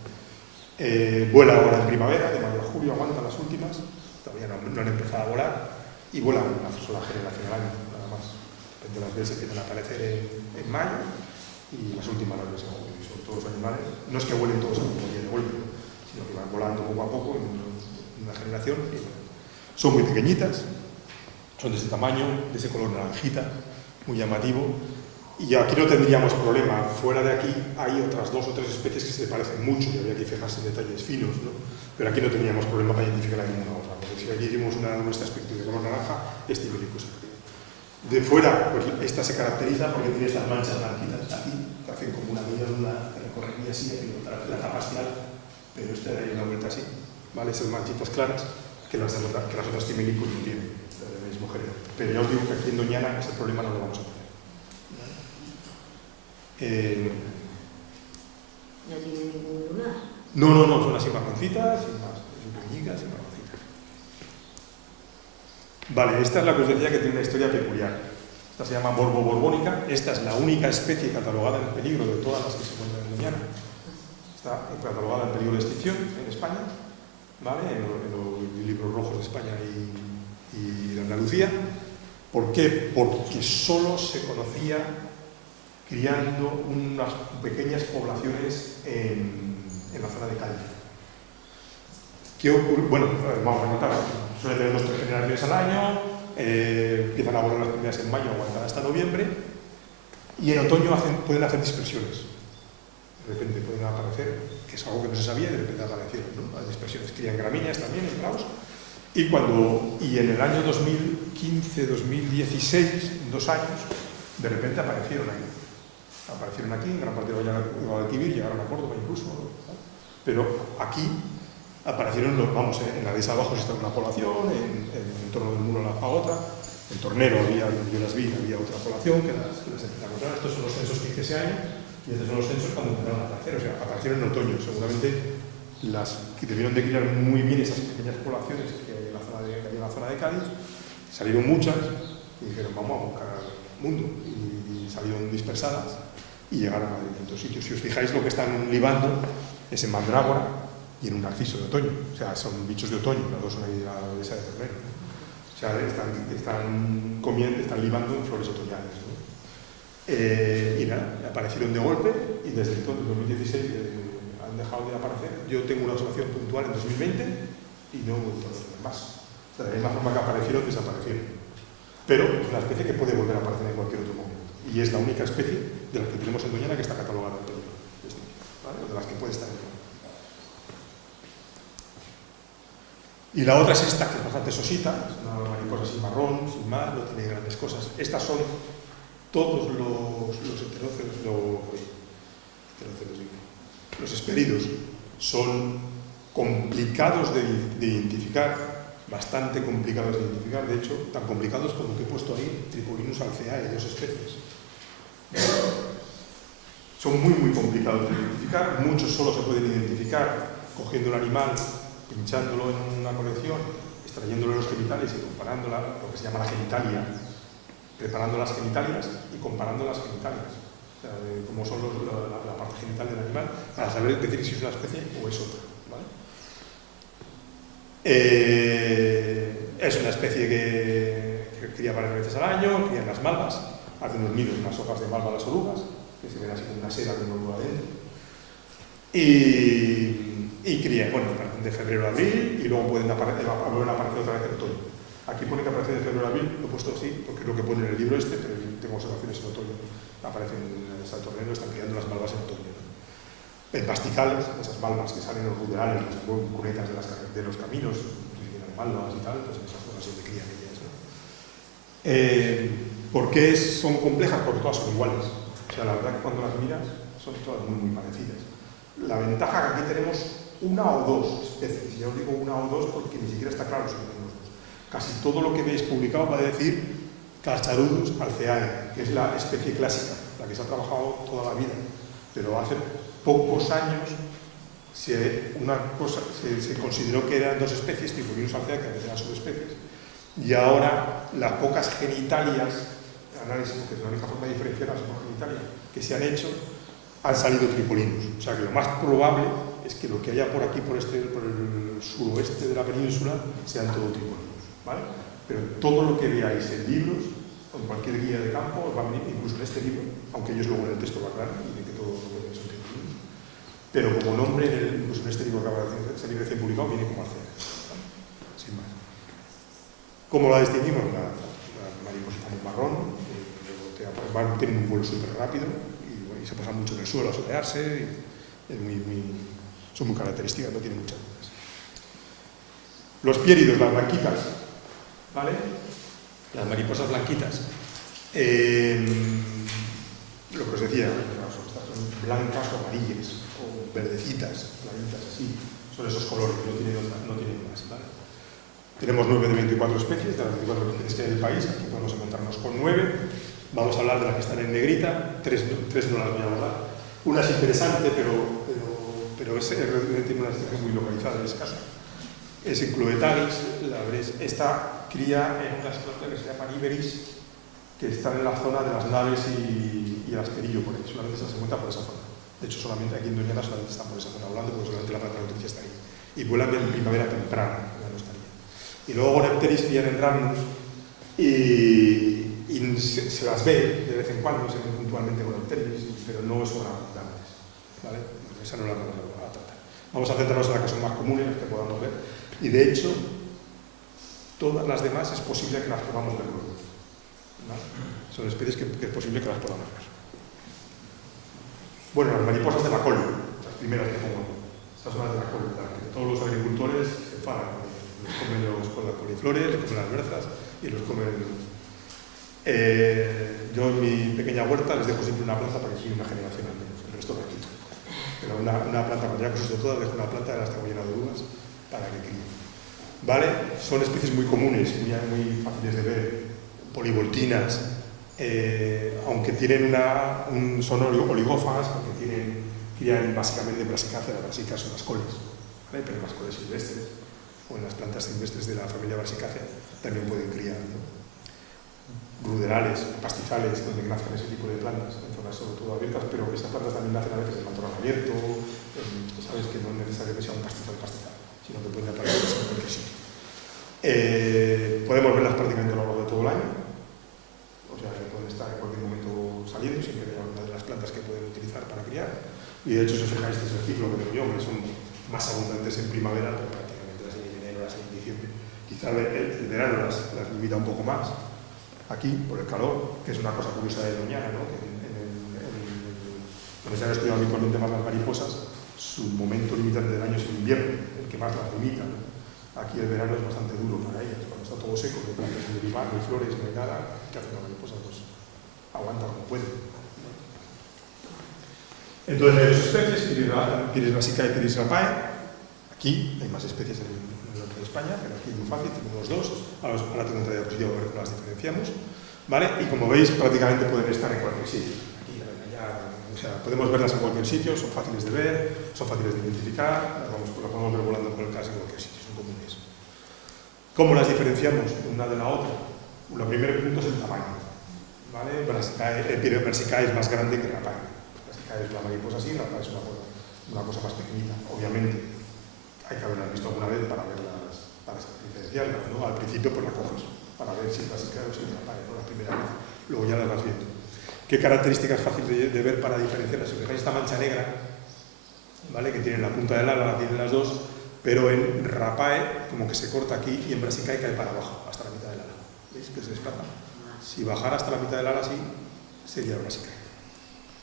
Vuela ahora en primavera, de mayo a julio, aguantan las últimas, todavía no han empezado a volar, y vuelan una sola generación al año, nada más. De las veces empiezan a aparecer en mayo, y las últimas las ves en julio. Son todos animales, no es que vuelen todos al mismo día de golpe, sino que van volando poco a poco en una generación. Y son muy pequeñitas, son de ese tamaño, de ese color naranjita, muy llamativo. Y aquí no tendríamos problema. Fuera de aquí hay otras 2 o 3 especies que se parecen mucho y habría que fijarse en detalles finos, ¿no? Pero aquí no teníamos problema para identificar a ninguna otra. Porque si aquí hicimos una de este aspecto de color naranja, este ibérico es activo. De fuera, pues esta se caracteriza porque tiene estas manchas blanquitas aquí, que hacen como una media luna que recorrería así, aquí la tapa parcial, pero esta da una vuelta así, ¿vale? Esas manchitas claras que las otras timélicos no tienen, del mismo género. Pero ya os digo que aquí en Doñana ese problema no lo vamos a tener. ¿No tiene ningún lunar? No, son así marroncitas, sin pequeñitas y marroncitas. Vale, esta es la que os decía que tiene una historia peculiar. Esta se llama Borbo borbónica. Esta es la única especie catalogada en peligro de todas las que se encuentran en Doñana. Está catalogada en peligro de extinción en España, ¿vale? En los libros rojos de España y de Andalucía. ¿Por qué? Porque solo se conocía criando unas pequeñas poblaciones en la zona de Cádiz. ¿Qué ocurre? Bueno, vamos a contar, suele tener 2 o 3 generaciones al año, empiezan a volar las primeras en mayo, aguantan hasta noviembre, y en otoño pueden hacer dispersiones. De repente pueden aparecer, que es algo que no se sabía, y de repente aparecieron, ¿no? Las dispersiones. Crían gramíneas también en praos, y en el año 2015-2016, 2 años, de repente aparecieron ahí. Aparecieron aquí, en gran parte de Guadalquivir, llegaron a Córdoba incluso, ¿no? Pero aquí aparecieron, en la dehesa abajo está una población, en torno del muro a otra, en Tornero yo las vi, había otra población que las empezaron a encontrar. Estos son los censos que hice ese año, y estos son los censos cuando empezaron a aparecer, o sea, aparecieron en otoño. Seguramente que debieron de criar muy bien esas pequeñas poblaciones que hay en la zona de Cádiz, salieron muchas y dijeron, vamos a buscar mundo, y salieron dispersadas y llegaron a distintos sitios. Si os fijáis, lo que están libando es en mandrágora y en un narciso de otoño. O sea, son bichos de otoño, las dos son ahí de la dehesa de Tornero. O sea, están libando en flores otoñales, ¿no? Y nada, aparecieron de golpe y desde entonces, 2016, han dejado de aparecer. Yo tengo una observación puntual en 2020 y no he vuelto a ver más. O sea, de la misma forma que aparecieron, desaparecieron. Pero es una especie que puede volver a aparecer en cualquier otro momento. Y es la única especie de las que tenemos en Doñana que está catalogada en peligro, ¿vale? O de las que puede estar en peligro. Y la otra es esta, que es bastante sosita, es una mariposa sin marrón, sin más, no tiene grandes cosas. Estas son todos los los hesperidos. Son complicados de identificar, bastante complicados de identificar, de hecho, tan complicados como que he puesto ahí Tripolinus alceae, 2 especies. Son muy complicados de identificar, muchos solo se pueden identificar cogiendo el animal, pinchándolo en una colección, extrayéndole los genitales y comparando lo que se llama la genitalia, preparando las genitalias y comparando las genitalias, o sea, cómo son la parte genital del animal, para saber decir si es una especie o es otra, ¿vale? Es una especie que cría varias veces al año, cría en las malvas, hace unos nidos en las hojas de malva las orugas, que se ven así como una seda con una oruga dentro, y cría, de febrero a abril, y luego vuelven a aparecer otra vez en otoño. Aquí pone que aparece de febrero a abril, lo he puesto así, porque es lo que pone en el libro este, pero tengo observaciones en otoño. Aparecen en el Tornero, están criando las malvas en otoño, ¿no? En pastizales, esas malvas que salen en los ruderales, las cunetas de los caminos, las malvas y tal, pues en esas zonas donde crían ellas, ¿no? ¿Por qué son complejas? Porque todas son iguales. O sea, la verdad que cuando las miras son todas muy parecidas. La ventaja que aquí tenemos una o dos especies, ya os digo una o dos porque ni siquiera está claro si tenemos dos. Casi todo lo que veis publicado va a decir Carcharodus alceae, que es la especie clásica, la que se ha trabajado toda la vida, pero hace pocos años se consideró que eran dos especies, Typhlovirus alceae, que antes eran subespecies, y ahora las pocas genitalias, análisis, porque es la única forma de diferenciar las pocas genitalias que se han hecho, han salido tripolinus. O sea que lo más probable es que lo que haya por aquí, por el suroeste de la península, sean todo tripolinus, ¿vale? Pero todo lo que veáis en libros, o en cualquier guía de campo, va a venir, incluso en este libro, aunque ellos luego en el texto lo aclaran y dicen que todo lo que veáis son tripolinus. Pero como nombre, incluso en este libro que acaba de salir recién publicado, viene como alceae, ¿vale? Sin más. ¿Cómo la distinguimos? La mariposita muy marrón, tienen un vuelo súper rápido y se pasan mucho en el suelo a solearse, son muy características, no tienen muchas dudas. Los piéridos, las blanquitas, ¿vale? Las mariposas blanquitas. Lo que os decía, son blancas o amarillas, o verdecitas, claritas así, son esos colores, no tienen más, ¿vale? Tenemos 9 de 24 especies, de las 24 especies que hay en el país, aquí podemos encontrarnos con 9. Vamos a hablar de las que están en negrita, tres no las voy a hablar. Una es interesante, pero tiene una restricción muy localizada en ese caso. Es en Cloetalis, la veréis. Esta cría en unas plantas que se llaman Iberis, que están en la zona de las Naves y el Asperillo, por ahí. Solamente se encuentra por esa zona. De hecho, solamente aquí en Doñana solamente están por esa zona hablando, porque solamente la planta de noticia está ahí. Y vuelan en primavera temprana, ya no estaría. Y luego Gonepteris crían en Rhamnus y se las ve de vez en cuando, se ven puntualmente con Gonepteris, pero no son abundantes, ¿vale? Esa no la vamos a tratar. Vamos a centrarnos en las que son más comunes, las que podamos ver. Y de hecho, todas las demás es posible que las podamos ver luego, ¿vale? Son especies que es posible que las podamos ver. Bueno, las mariposas de la col, las primeras que pongo. Estas son las de la col, las que todos los agricultores se enfadan. Les comen con las coliflores, les comen las berzas y los comen. Yo en mi pequeña huerta les dejo siempre una planta para que siga una generación al menos, el resto las quito. Pero una planta, cuando ya cosecho todas, dejo una planta de las tengo llena de uvas para que críen. ¿Vale? Son especies muy comunes, muy fáciles de ver, polivoltinas, aunque tienen son oligófagas, porque crían básicamente brasicáceas. Las brasicas son las coles, ¿vale? Pero las coles silvestres o en las plantas silvestres de la familia Brassicacea también pueden criar, ¿no? Ruderales, pastizales, donde nacen ese tipo de plantas, en zonas sobre todo abiertas, pero estas plantas también nacen a veces en matorral abierto, sabes que no es necesario que sea un pastizal, sino que pueden aparecer en cualquier sitio. Podemos verlas prácticamente a lo largo de todo el año, o sea que pueden estar en cualquier momento saliendo, siempre que haya una de las plantas que pueden utilizar para criar, y de hecho si os fijáis, este es el ciclo que tengo yo, que son más abundantes en primavera, pero prácticamente las hay en enero, las hay en diciembre. Quizá el verano las limita un poco más, aquí, por el calor, que es una cosa curiosa de Doñana, ¿no? Que donde se han estudiado habitualmente más las mariposas, su momento limitante del año es el invierno, el que más las limita, ¿no? Aquí el verano es bastante duro para ellas, cuando está todo seco, no hay plantas de derivar, no hay flores, no hay nada, ¿qué hace la mariposa? Pues aguanta como puede. Entonces hay dos especies, Piris brassicae y Piris rapae. Aquí hay más especies en el norte de España, pero aquí es muy fácil, tenemos dos. Ahora tengo otra diapositiva a ver cómo las diferenciamos, ¿vale? Y como veis, prácticamente pueden estar en cualquier sitio. Aquí, allá, o sea, podemos verlas en cualquier sitio, son fáciles de ver, son fáciles de identificar, las podemos ver volando por el caso en cualquier sitio, son comunes. ¿Cómo las diferenciamos una de la otra? Lo primero punto es el tamaño, ¿vale? Piris brassicae es más grande que rapae. Brassicae es una mariposa así, rapae es una cosa más pequeñita, obviamente. Hay que haberlas visto alguna vez para verlas, para diferenciarlas, ¿no? Al principio pues la coges para ver si es brassicae o si es rapae, ¿no? La primera vez, luego ya las vas viendo. ¿Qué características es fácil de ver para diferenciarlas? Si fijáis esta mancha negra, ¿vale? Que tiene la punta del ala, la tienen las dos, pero en rapae como que se corta aquí y en brassicae cae para abajo, hasta la mitad del ala. ¿Veis que se desplaza? Si bajara hasta la mitad del ala así, sería brassicae,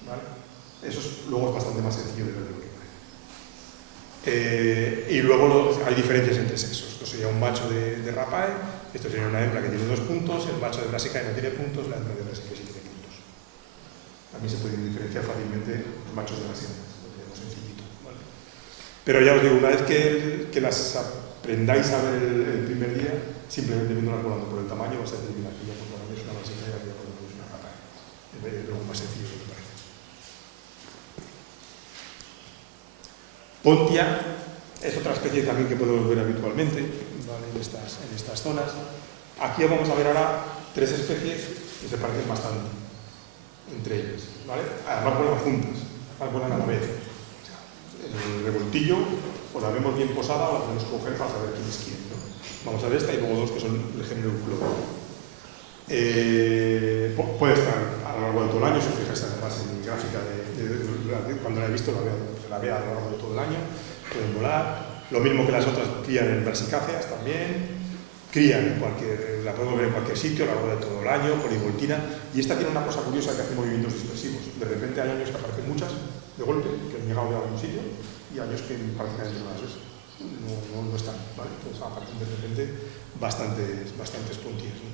¿vale? Eso luego es bastante más sencillo de ver de lo que parece. Y luego hay diferencias entre sexos. Esto sería un macho de rapae, esto sería una hembra que tiene 2 puntos, el macho de brassicae no tiene puntos, la hembra de brassicae sí tiene puntos. también se pueden diferenciar fácilmente los machos de las hembras, lo tenemos sencillito, ¿vale? Pero ya os digo, una vez que las aprendáis a ver el primer día, simplemente viéndolas volando por el tamaño, vas a decir, mira, aquí ya por tamaño es una vasija y aquí ya por tamaño es una rata. Es lo más sencillo que me parece. Pontia es otra especie también que podemos ver habitualmente, ¿vale? en estas zonas. Aquí vamos a ver ahora 3 especies que se parecen bastante entre ellas, ¿vale? Además vuelan juntas, además vuelan a la vez. O sea, el revoltillo o la vemos bien posada o la podemos coger para saber quién es quién, ¿no? Vamos a ver esta y luego 2 que son del género Euclope. Puede estar a lo largo de todo el año, si os fijáis además en mi gráfica cuando la he visto, la veo a lo largo de todo el año, pueden volar. Lo mismo que las otras crían en brassicáceas también. Crían la podemos ver en cualquier sitio a lo largo de todo el año, polivoltina, y esta tiene una cosa curiosa que hace movimientos dispersivos. De repente hay años que aparecen muchas de golpe, que han llegado de algún sitio, y años que prácticamente no las ves. No están, ¿vale? Entonces aparecen de repente bastantes puntillas, ¿no?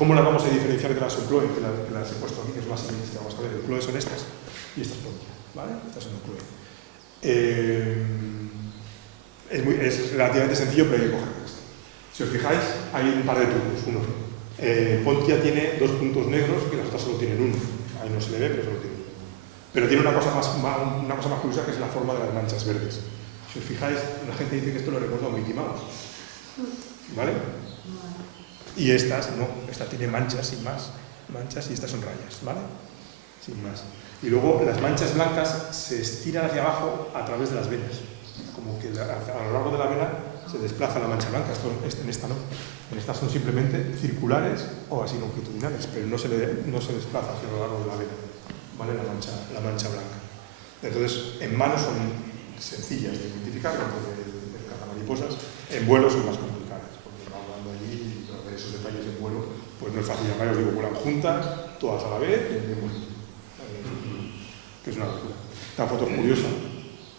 ¿Cómo las vamos a diferenciar de las Eucloe? Que las he puesto aquí, que son las siguientes que vamos a ver. Eucloe son estas y estas pontias, ¿vale? Estas son Eucloe. Es relativamente sencillo, pero hay que cogerlas. Si os fijáis, hay un par de trucos. Uno, Pontia tiene 2 puntos negros que las otras solo tienen uno. Ahí no se le ve, pero solo tiene uno. Pero tiene una cosa más curiosa, que es la forma de las manchas verdes. Si os fijáis, la gente dice que esto le recuerda a un Mickey Mouse, ¿vale? Y estas no, esta tiene manchas sin más, manchas, y estas son rayas, ¿vale? Sin más. Y luego las manchas blancas se estiran hacia abajo a través de las venas. Como que a lo largo de la vena se desplaza la mancha blanca. En esta no. En estas son simplemente circulares o así longitudinales, pero no se desplaza hacia lo largo de la vena, ¿vale? La mancha blanca. Entonces, en mano son sencillas de identificar, de cazamariposas. En vuelo son más complicadas, porque hablando allí de esos detalles en vuelo, pues no es fácil llamar. Os digo, vuelan juntas, todas a la vez, que es una locura. Esta foto es curiosa,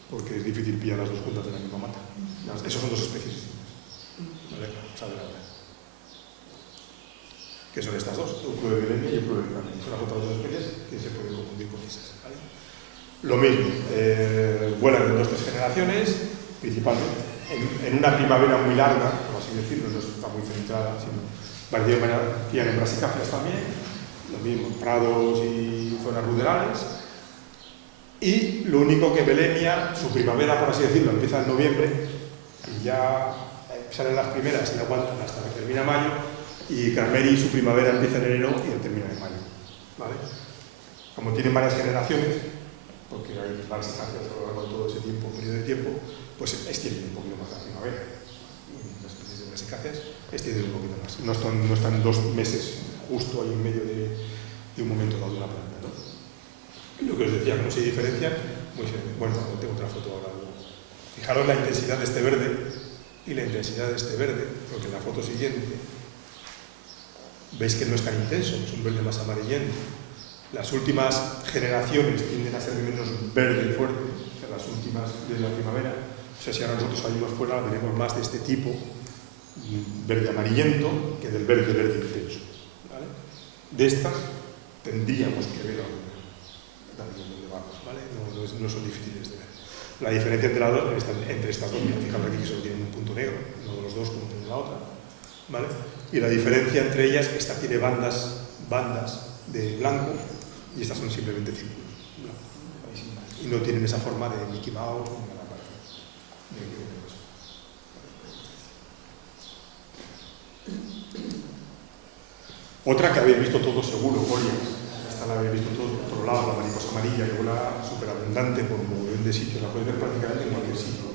porque es difícil pillar las 2 juntas de la misma mata. Esos son 2 especies distintas, ¿vale? Que son estas 2, Eucloe de Belemnia y Eucloe de Carmen. Son las otras 2 especies que se pueden confundir con esas, ¿vale? Lo mismo, vuelan en 2 o 3 generaciones, principalmente. En una primavera muy larga, por así decirlo, no está muy centrada, sino variedad de manera, crían en brassicáceas también, lo mismo, prados y zonas ruderales. Y lo único que Belemnia, su primavera, por así decirlo, empieza en noviembre, y ya salen las primeras y la aguantan hasta que termina mayo, y Carmeri, su primavera empieza en enero y termina en mayo, ¿vale? Como tienen varias generaciones, porque hay brassicáceas a lo largo de todo ese periodo de tiempo, pues extienden un poquito más la primavera. Y las especies de brassicáceas extienden un poquito más. No están 2 meses justo ahí en medio de un momento dado de una planta, ¿no? Y lo que os decía, ¿cómo se diferencian? Muy sencillo. Bueno, tengo otra foto ahora. Fijaros la intensidad de este verde y la intensidad de este verde, porque en la foto siguiente veis que no es tan intenso, es un verde más amarillento. Las últimas generaciones tienden a ser menos verde fuerte que las últimas de la primavera. O sea, si ahora nosotros salimos fuera, veremos más de este tipo, verde amarillento, que del verde intenso, ¿vale? De estas tendríamos que ver alguna, también donde vamos, ¿vale? No son difíciles de ver. La diferencia entre estas 2, fijaros aquí que solo tienen un punto negro, no de los 2 como tiene la otra, ¿vale? Y la diferencia entre ellas, esta tiene bandas de blanco y estas son simplemente círculos, ¿no? Y no tienen esa forma de Mickey Mouse ni nada parecido. Otra que habéis visto todos seguro, Orias. Esta la habéis visto todos por otro lado, la mariposa amarilla, que vuela súper abundante por un montón de sitios, la puedes ver prácticamente en cualquier sitio,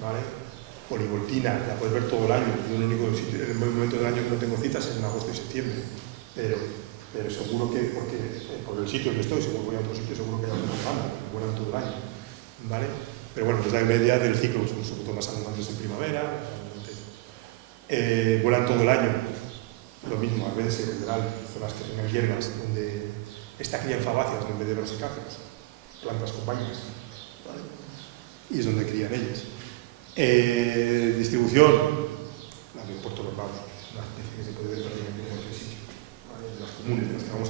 ¿vale? Polivoltina, la puedes ver todo el año. Yo el único sitio, en el momento del año que no tengo citas es en agosto y septiembre, pero seguro que, porque por el sitio en que estoy, seguro voy a otro sitio, seguro que hay algunos bandas que vuelan todo el año, ¿vale? Pero bueno, es la media del ciclo, son sobre todo más abundantes en primavera, vuelan todo el año. Lo mismo, arbense, general, zonas que tengan hierbas, donde esta crían fabáceas en vez de brassicáceas, plantas con vainas, ¿vale? Y es donde crían ellas. Distribución, la de Puerto Normal, una especie que se puede ver prácticamente en cualquier sitio, ¿vale? De las comunes, de las que vamos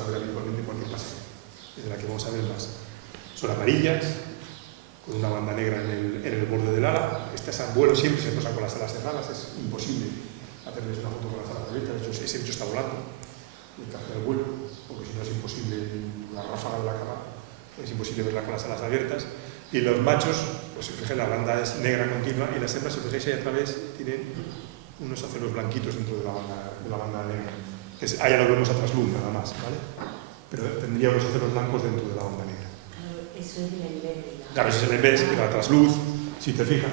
vamos a ver más. Son amarillas, con una banda negra en el borde del ala. Estas al vuelo siempre se posan con las alas cerradas, es imposible hacerles una foto con las alas abiertas. De hecho, ese bicho está volando y hacer el vuelo, porque si no es imposible, la ráfaga de la cama, es imposible verla con las alas abiertas. Y los machos, pues si fijáis, la banda es negra continua, y las hembras, si fijáis ahí a través, tienen unos aceros blanquitos dentro de la banda negra. Ahí ya lo vemos a trasluz nada más, ¿vale? Pero tendría unos aceros blancos dentro de la banda negra. Eso es el embés. Claro, ese es el embés, pero a trasluz, si te fijas,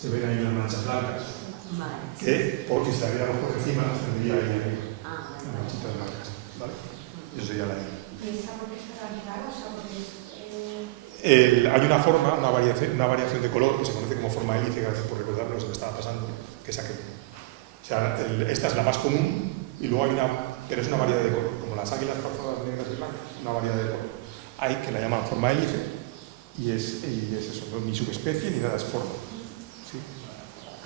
se ven ahí unas manchas blancas. Vale. Que, porque si la viéramos por encima, las tendría ahí arriba, Ah, unas vale. manchitas blancas, ¿vale? Eso sería la hembra. ¿Y esa por qué está tan clara? O sea, porque Hay una forma, una variación de color que se conoce como forma hélice, gracias por recordarme lo que me estaba pasando, que es aquella. O sea, esta es la más común y luego hay una, pero es una variedad de color, como las águilas parzadas negras y blancas, una variedad de color. Hay que la llaman forma hélice y es eso, no, ni subespecie ni nada, es forma. ¿Sí?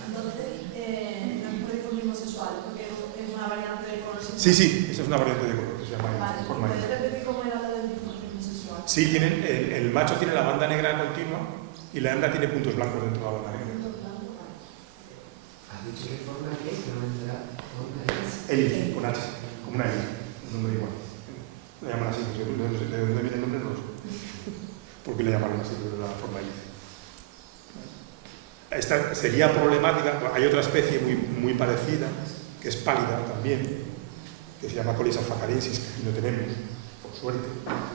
entonces no es por dimorfismo sexual, porque es una variante de color. Sí, esa es una variante de color que se llama Vale, forma ¿puedes hélice. repetir cómo era la del dimorfismo sexual? Sí, el macho tiene la banda negra continua y la hembra tiene puntos blancos dentro de la banda negra. ¿Has dicho qué forma es? Que no me he enterado. Hélice, con H, como una hélice, un nombre igual. Le llaman así, no sé, de dónde viene el nombre no lo sé. ¿Por qué le llamaron así de la forma hélice? Esta sería problemática, hay otra especie muy parecida, que es pálida también, que se llama Colis alfacarensis, que aquí no tenemos, por suerte,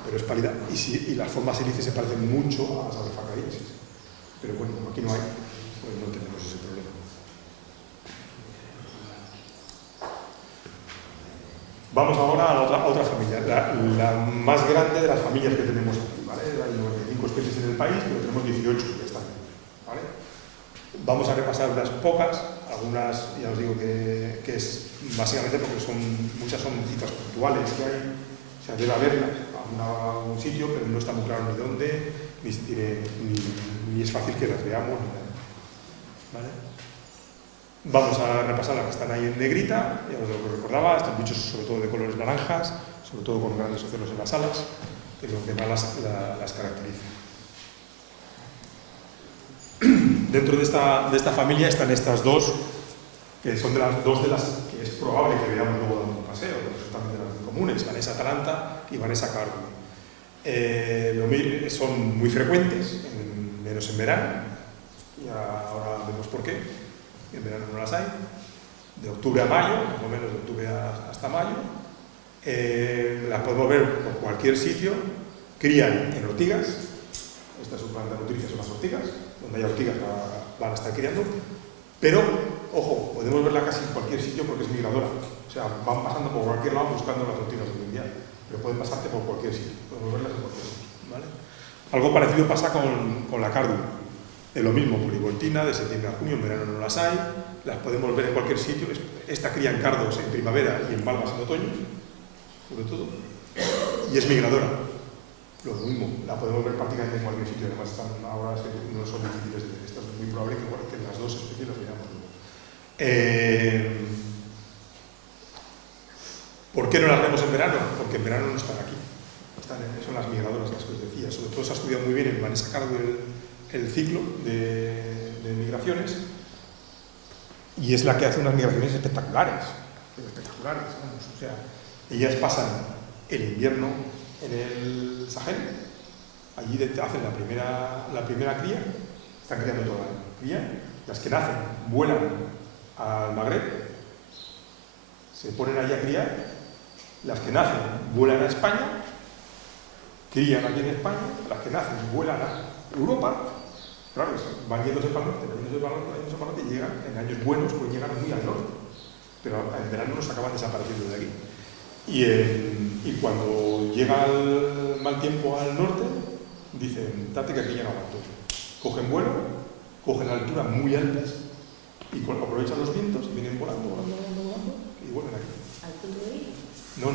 pero es pálida, y las formas hélices se parecen mucho a las alfacarensis. Pero bueno, como aquí no hay, pues no tenemos ese problema. Vamos ahora a otra familia, la más grande de las familias que tenemos aquí, ¿vale? Hay 95 especies en el país, pero tenemos 18 que ya están, ¿vale? Vamos a repasar unas pocas, algunas ya os digo que es básicamente porque muchas son citas puntuales que hay, o sea, debe haberlas a algún sitio, pero no está muy claro ni dónde, ni es fácil que las veamos, ni nada, ¿vale? Vamos a repasar las que están ahí en negrita, ya os lo recordaba, estos bichos sobre todo de colores naranjas, sobre todo con grandes ocelos en las alas, que es lo que más las caracteriza. Dentro de esta familia están estas dos, que son dos de las que es probable que veamos luego dando un paseo, porque son también de las muy comunes, Vanessa atalanta y Vanessa cardo. Son muy frecuentes, menos en verano, y ahora vemos por qué. En verano no las hay, de octubre a mayo, más o menos de octubre hasta mayo. Las podemos ver por cualquier sitio, crían en ortigas, esta es su planta nutricia, son las ortigas, donde haya ortigas van a estar criando, pero, ojo, podemos verla casi en cualquier sitio porque es migradora, o sea, van pasando por cualquier lado buscando las ortigas del día, pero pueden pasarte por cualquier sitio, podemos verlas en cualquier sitio, ¿vale? Algo parecido pasa con la cárdula. Es lo mismo, polivoltina, de septiembre a junio, en verano no las hay, las podemos ver en cualquier sitio. Esta cría en cardos en primavera y en malvas en otoño, sobre todo, y es migradora. Lo mismo, la podemos ver prácticamente en cualquier sitio, además ahora no son difíciles de ver, esto es muy probable que las dos especies las veamos. ¿Por qué no las vemos en verano? Porque en verano no están aquí, son las migradoras, las que os decía, sobre todo se ha estudiado muy bien en Vanessa cardo el ciclo de migraciones y es la que hace unas migraciones espectaculares, vamos. O sea, ellas pasan el invierno en el Sahel, allí hacen la primera cría, están criando toda la cría, las que nacen vuelan al Magreb, se ponen allí a criar, las que nacen vuelan a España, crían aquí en España, las que nacen vuelan a Europa. Claro, van yéndose para el norte, y llegan, en años buenos, pues llegan muy al norte, pero en verano nos acaban desapareciendo de aquí. Y cuando llega el mal tiempo al norte, dicen, date que aquí ya no aguanto. Cogen vuelo, cogen alturas muy altas, y aprovechan los vientos, y vienen volando, y vuelven aquí. ¿Al punto de vista? No,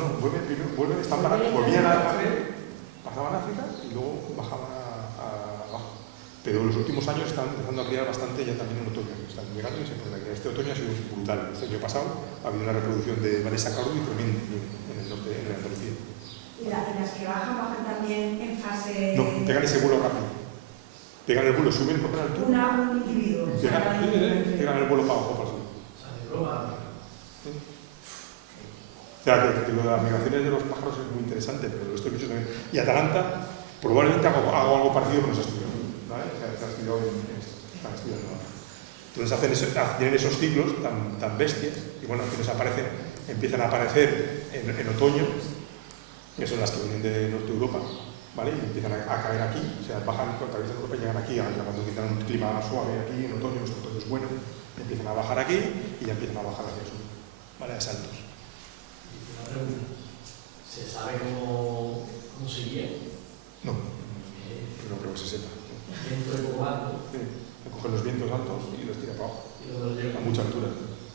vuelven, están parados, volvían al Magreb, pasaban a África, y luego bajaban abajo. Pero en los últimos años están empezando a criar bastante ya también en otoño. Están llegando y se ponen a criar. Este otoño ha sido brutal. Este año pasado ha habido una reproducción de Vanessa cardo y tremenda en el norte, en Andalucía. Y las que bajan también en fase... No, pegan ese vuelo rápido. Pegan el vuelo, suben por la altura. Un individuo. Pegan el vuelo para abajo, para el sur. O sea, de broma. O sea, que lo de las migraciones de los pájaros es muy interesante, pero de estos bichos también. Y Atalanta, probablemente hago algo parecido con los estudios, ¿vale? O sea, se ha estudiado en esto, están estudiando. Entonces tienen esos ciclos tan bestias, y bueno, aquí empiezan a aparecer en otoño, que son las que vienen de Norte de Europa, ¿vale? Y empiezan a caer aquí, o sea, bajan, atraviesan Europa y llegan aquí, cuando empiezan un clima suave aquí, en otoño, nuestro otoño es bueno, empiezan a bajar aquí y ya empiezan a bajar hacia el sur, ¿vale? A saltos. Una pregunta. ¿Se sabe cómo se guía? No, no creo que se sepa. Dentro de comando. Sí, cogen los vientos altos y los tira para abajo, Y luego los lleva. a mucha altura.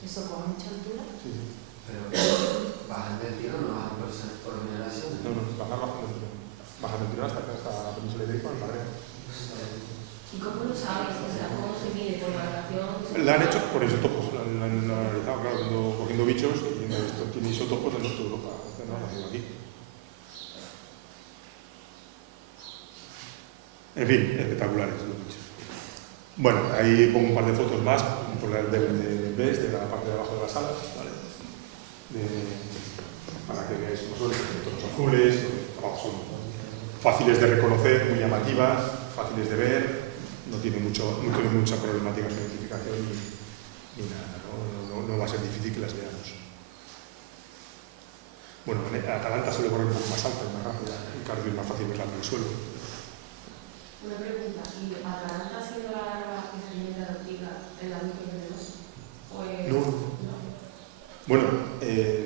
¿Eso con mucha altura? Sí, sí. Pero bajan del tiro, no bajan por generación. No, bajan del tirón. Bajan del tirón hasta la península ibérica en Madrid. ¿Y cómo lo sabes? O sea, ¿cómo se mide? ¿Por la relación? La han hecho por isótopos, la han analizado, claro, cogiendo bichos y viendo esto tiene isótopos del norte de Europa, no ha nacido aquí. En fin, espectaculares los bichos. Bueno, ahí pongo un par de fotos más, por la del BES, de la parte de abajo de las alas, ¿vale? Para que veáis los tonos azules, son fáciles de reconocer, muy llamativas, fáciles de ver, no tiene mucha problemática de identificación ni nada, no va a ser difícil que las veamos. Bueno, Atalanta suele correr un poco más alta y más rápida, en cambio es más fácil verla en el suelo. Una pregunta, ¿y Atalanta ha sido la larva que se alimenta de ortiga en la misma venenosa? No. Bueno,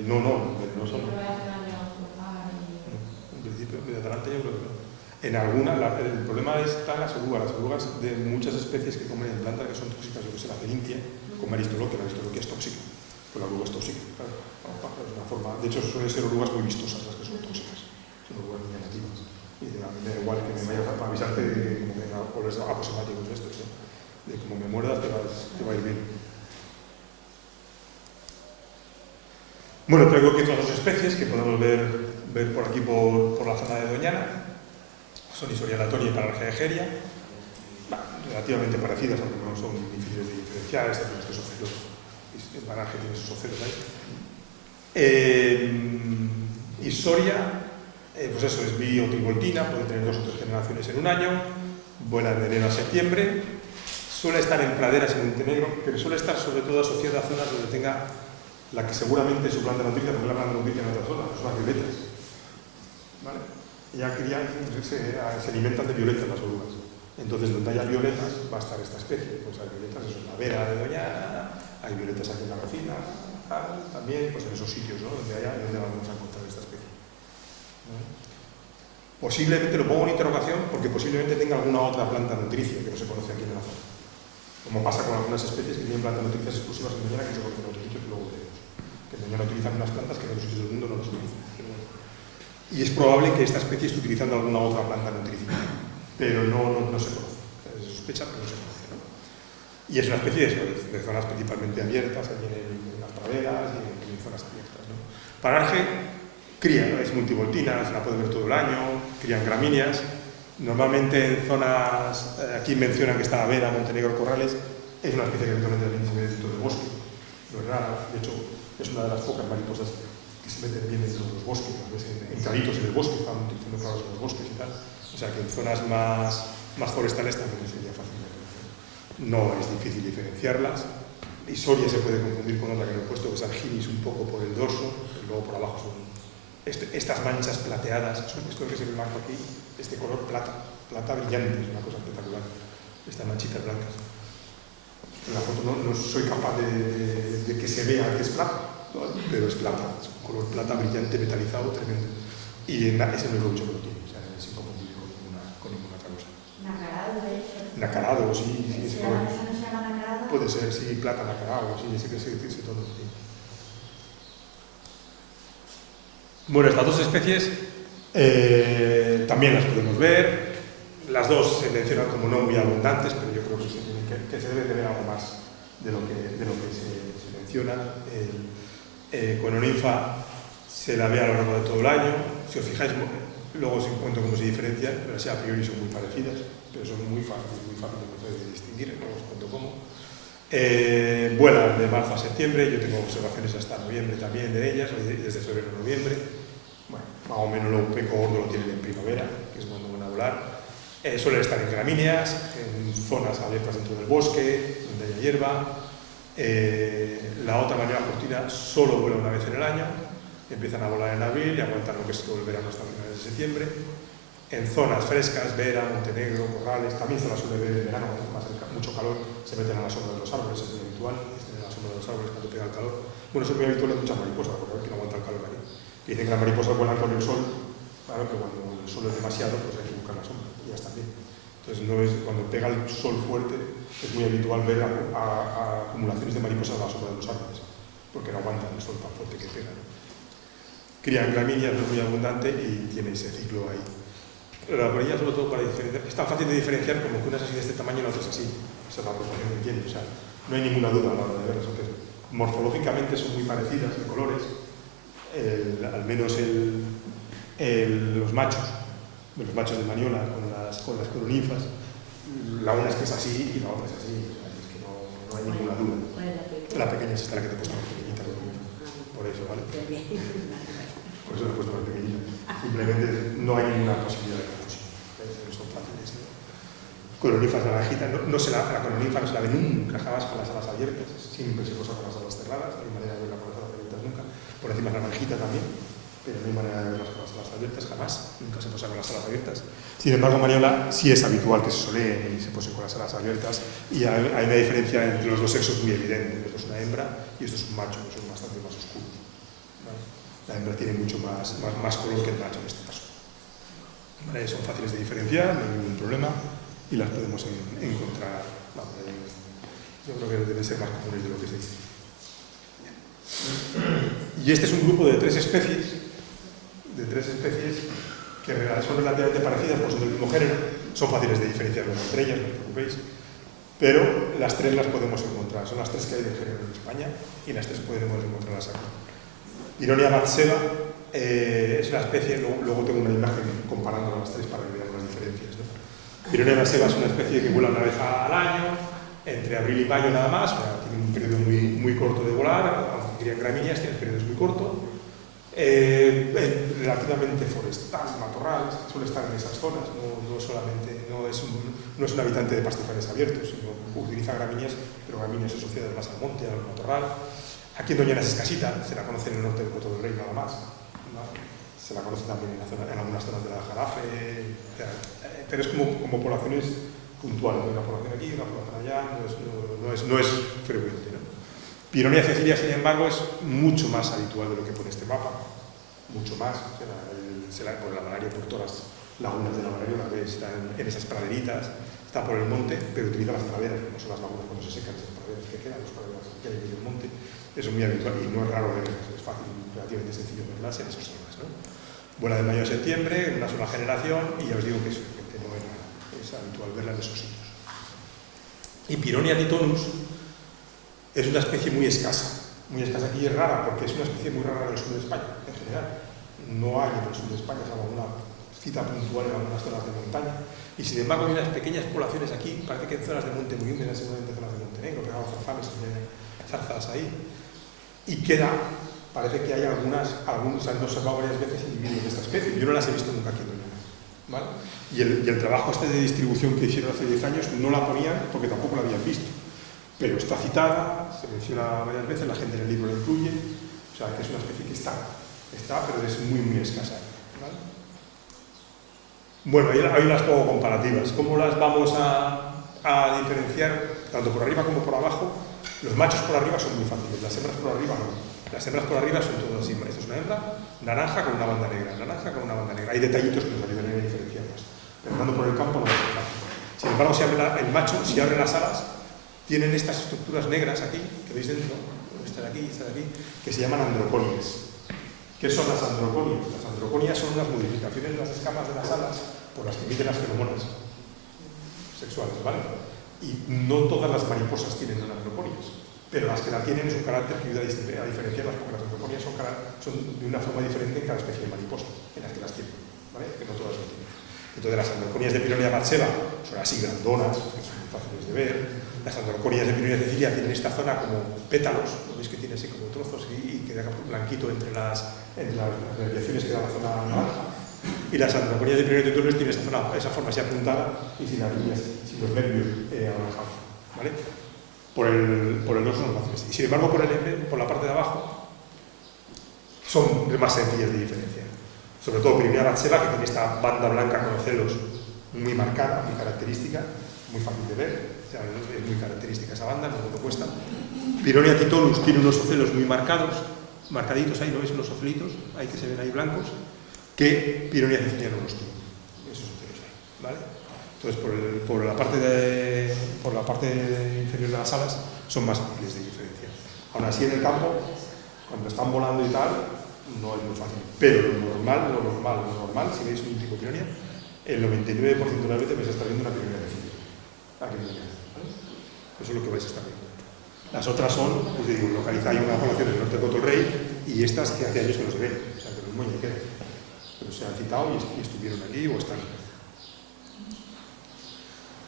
no son. No voy a hacer daño a los pájaros. En principio, de Atalanta yo creo que no. En alguna, el problema está en las orugas de muchas especies que comen en plantas que son tóxicas, yo que sé, la celintia, como aristoloquia, la aristoloquia es tóxica, pues la oruga es tóxica, claro, es una forma, de hecho suelen ser orugas muy vistosas las que son tóxicas, son orugas muy llamativas, y a mí me da igual que me vayas para avisarte de como que olores aposemáticos de estos, de como me muerdas te va a ir bien. Bueno, traigo aquí otras dos especies que podemos ver por aquí por la zona de Doñana. Son Isoria latonia y Pararge egeria, relativamente parecidas, aunque no son difíciles de diferenciar, excepto estos ocelos. El Pararge tiene esos ocelos ahí. Isoria, pues eso, es biotrivoltina, puede tener 2 o 3 generaciones en un año, vuela de enero a septiembre, suele estar en praderas en Montenegro, pero suele estar sobre todo asociada a zonas donde tenga la que seguramente es su planta nutricia, porque la planta nutricia en otras zonas, son las violetas. ¿Vale? Ya se alimentan de violetas las orugas. Entonces, donde haya violetas, va a estar esta especie. Pues hay violetas, eso es la vera de Doñana, hay violetas aquí en la Rocina, también, pues en esos sitios, ¿no? Donde vamos a encontrar esta especie. ¿Vale? Posiblemente, lo pongo en interrogación, porque posiblemente tenga alguna otra planta nutricia que no se conoce aquí en la zona. Como pasa con algunas especies que tienen plantas nutricias exclusivas en Doñana que se conocen en otros sitios que luego veremos. Que en Doñana utilizan unas plantas que en otros sitios del mundo no las utilizan. Y es probable que esta especie esté utilizando alguna otra planta nutricia, pero no se conoce. Se sospecha, pero no se conoce, ¿no? Y es una especie de zonas principalmente abiertas, aquí en las praderas y en zonas abiertas, ¿no? Pararge cría, es multivoltina, se la puede ver todo el año, crían gramíneas. Normalmente en zonas, aquí mencionan que está la vera, Montenegro, Corrales, es una especie que habitualmente se ve dentro del bosque, no es rara, de hecho es una de las pocas mariposas que se meten bien dentro de los bosques, en claritos en el bosque, están utilizando claros en los bosques y tal. O sea que en zonas más forestales también sería fácil de reconocer. No es difícil diferenciarlas. Isoria se puede confundir con otra que no he puesto, que es Arginis un poco por el dorso, y luego por abajo son estas manchas plateadas, esto que se ve blanco aquí, este color plata brillante, es una cosa espectacular, estas manchitas blancas. En la foto no soy capaz de que se vea que es plata, pero es plata, es un color plata brillante, metalizado, tremendo. Y ese no es lo mucho que lo tiene, o sea, es inconfundible con ninguna otra cosa. Nacarado, de hecho. Nacarado, sí, ese color. ¿Esa no se llama nacarado? Puede ser, sí, plata, nacarado, sí, ese tono. Sí. Bueno, estas dos especies también las podemos ver. Las dos se mencionan como no muy abundantes, pero yo creo que se debe de ver algo más de lo que se menciona. Coenoninfa se la ve a lo largo de todo el año. Si os fijáis, luego os cuento cómo se diferencian, pero así a priori son muy parecidas, pero son muy fáciles de distinguir, luego os cuento cómo. Vuelan de marzo a septiembre, yo tengo observaciones hasta noviembre también de ellas, desde febrero a noviembre. Bueno, más o menos lo peco gordo lo tienen en primavera, que es cuando van a volar. Suelen estar en gramíneas, en zonas abiertas dentro del bosque, donde haya hierba. La otra marinera cortina solo vuela una vez en el año, empiezan a volar en abril y aguantan lo que es todo el verano hasta finales de septiembre. En zonas frescas, Vera, Montenegro, Corrales, también se las suele ver en verano, cuando hace mucho calor, se meten a la sombra de los árboles, es muy habitual, estén en la sombra de los árboles cuando pega el calor. Bueno, eso es muy habitual en muchas mariposas, porque a ver que no aguanta el calor ahí. Y dicen que las mariposas vuelan con el sol, claro que cuando el sol es demasiado, pues hay que buscar la sombra, y ya está bien. Entonces, cuando pega el sol fuerte, es muy habitual ver a acumulaciones de mariposas a la sombra de los árboles, porque no aguantan el sol tan fuerte que pega, ¿no? Crían gramíneas, es muy abundante y tiene ese ciclo ahí. La varilla, sobre todo para diferenciar, es tan fácil de diferenciar como que una es así de este tamaño y la otra es así. Esa es la proporción que tiene, o sea, no hay ninguna duda a la hora de verlas. Entonces, morfológicamente son muy parecidas de colores, al menos los machos de Maniola con las coroninfas, la una es que es así y la otra es así, o sea, es que no hay ninguna duda. La pequeña es esta la que te he puesto más pequeñita, por eso, ¿vale? Por eso le he puesto más pequeñita. Simplemente no hay ninguna posibilidad de confusión. Son fáciles, ¿no? Coroninfas naranjitas, la coroninfa no se la ve nunca jamás con las alas abiertas, siempre se posa con las alas cerradas, no hay manera de verla con las alas abiertas nunca. Por encima es naranjita también, pero no hay manera de verlas con las alas abiertas jamás, nunca se posa con las alas abiertas. Sin embargo, Mariola sí es habitual que se soleen y se pose con las alas abiertas, y hay una diferencia entre los dos sexos muy evidente. Esto es una hembra y esto es un macho, que son bastante más oscuros. La hembra tiene mucho más color que el macho en este caso. ¿Vale? Son fáciles de diferenciar, no hay ningún problema y las podemos encontrar. Yo creo que deben ser más comunes de lo que se dice. Y este es un grupo de tres especies que son relativamente parecidas, pues son del mismo género, son fáciles de diferenciar entre ellas, no os preocupéis, pero las tres las podemos encontrar. Son las tres que hay del género en España y las tres podemos encontrarlas aquí. Pironia matseva es una especie, luego tengo una imagen comparando las tres para que veamos las diferencias, ¿no? Pironia matseva es una especie que vuela una vez al año, entre abril y mayo nada más, o sea, tiene un periodo muy corto de volar, aunque crían gramíneas, tienen periodos muy cortos, relativamente forestal, matorral, suele estar en esas zonas, no es un habitante de pastizales abiertos, sino utiliza gramíneas, pero gramíneas asociadas más al monte, al matorral. Aquí en Doñana es escasita, se la conoce en el norte del Coto del Rey nada más, ¿no? Se la conoce también en algunas zonas de la Jarafe, pero es como poblaciones puntuales, una población aquí, una población allá, no es frecuente, ¿no? Pironia cecilia, sin embargo, es mucho más habitual de lo que pone este mapa, mucho más. Por la malaria, por todas las lagunas de la malaria, la ves, está en esas praderitas, está por el monte, pero utiliza las praderas, no son las lagunas cuando se secan, esas praderas que quedan, las praderas que hay en el monte. Eso es muy habitual y no es raro verlas, es fácil, relativamente sencillo verlas en esas zonas, ¿no? Vuela de mayo a septiembre, en una sola generación, y ya os digo que es habitual verla en esos sitios. Y Pironia titonus es una especie muy escasa y es rara, porque es una especie muy rara en el sur de España, en general. No hay en el sur de España, salvo alguna cita puntual en algunas zonas de montaña, y sin embargo hay unas pequeñas poblaciones aquí, parece que en zonas de monte muy húmedas, seguramente zonas de Montenegro, pegados zarzales, zarzadas ahí. Y parece que hay algunos han observado varias veces individuos de esta especie. Yo no las he visto nunca aquí en Doñana, ¿vale? Y el trabajo de distribución que hicieron hace 10 años no la ponían porque tampoco la habían visto. Pero está citada, se menciona varias veces, la gente en el libro la incluye, o sea que es una especie que está pero es muy escasa, ¿vale? Bueno, hay unas poco comparativas. ¿Cómo las vamos a diferenciar, tanto por arriba como por abajo? Los machos por arriba son muy fáciles, las hembras por arriba no. Las hembras por arriba son todas así. Esta es una hembra naranja con una banda negra, Hay detallitos que nos ayudan a diferenciarlas. Pero andando por el campo no es fácil. Sin embargo, el macho, si abre las alas, tienen estas estructuras negras aquí, que veis dentro, esta de aquí, que se llaman androconias. ¿Qué son las androconias? Las androconias son unas modificaciones de las escamas de las alas por las que emiten las feromonas sexuales, ¿vale? Y no todas las mariposas tienen androconias, pero las que la tienen es un carácter que ayuda a diferenciarlas, porque las androconias son son de una forma diferente en cada especie de mariposa, en las que las tienen, ¿vale? Que no todas lo tienen. Entonces las androconias de Pyronia marcheva son así grandonas, que son muy fáciles de ver. Las androconias de Pyronia cecilia tienen esta zona como pétalos, ¿lo veis que tiene así como trozos y queda blanquito entre las radiaciones que da la zona naranja? Y las androconias de Pyronia tutoriales tienen esa forma así apuntada y sin las líneas, sin los nervios anaranjados, ¿vale? Por el dorso son fáciles. Y sin embargo, por la parte de abajo, son más sencillas de diferenciar. Sobre todo Pyronia marcheva, que tiene esta banda blanca con los celos muy marcada, muy característica, muy fácil de ver. O sea, es muy característica esa banda, no me cuesta. Pyronia titolus tiene unos ocelos muy marcados, marcaditos ahí, ¿no veis? Unos ocelitos, ahí que se ven ahí blancos, que Pyronia cecilia no los tiene. Esos ocelos ahí, ¿vale? Entonces, por la parte inferior de las alas, son más fáciles de diferenciar. Aún así, en el campo, cuando están volando y tal, no es muy fácil. Pero lo normal, si veis un tipo Pyronia, el 99% de las veces vais a estar viendo una Pyronia cecilia. Aquí en la, ¿vale? Eso es lo que vais a estar viendo. Las otras son, pues digo, localizáis una población del norte de Cotorrey y estas que hace años que no se ven, o sea, que no es muy ñequera. Pero se han citado y estuvieron allí o están.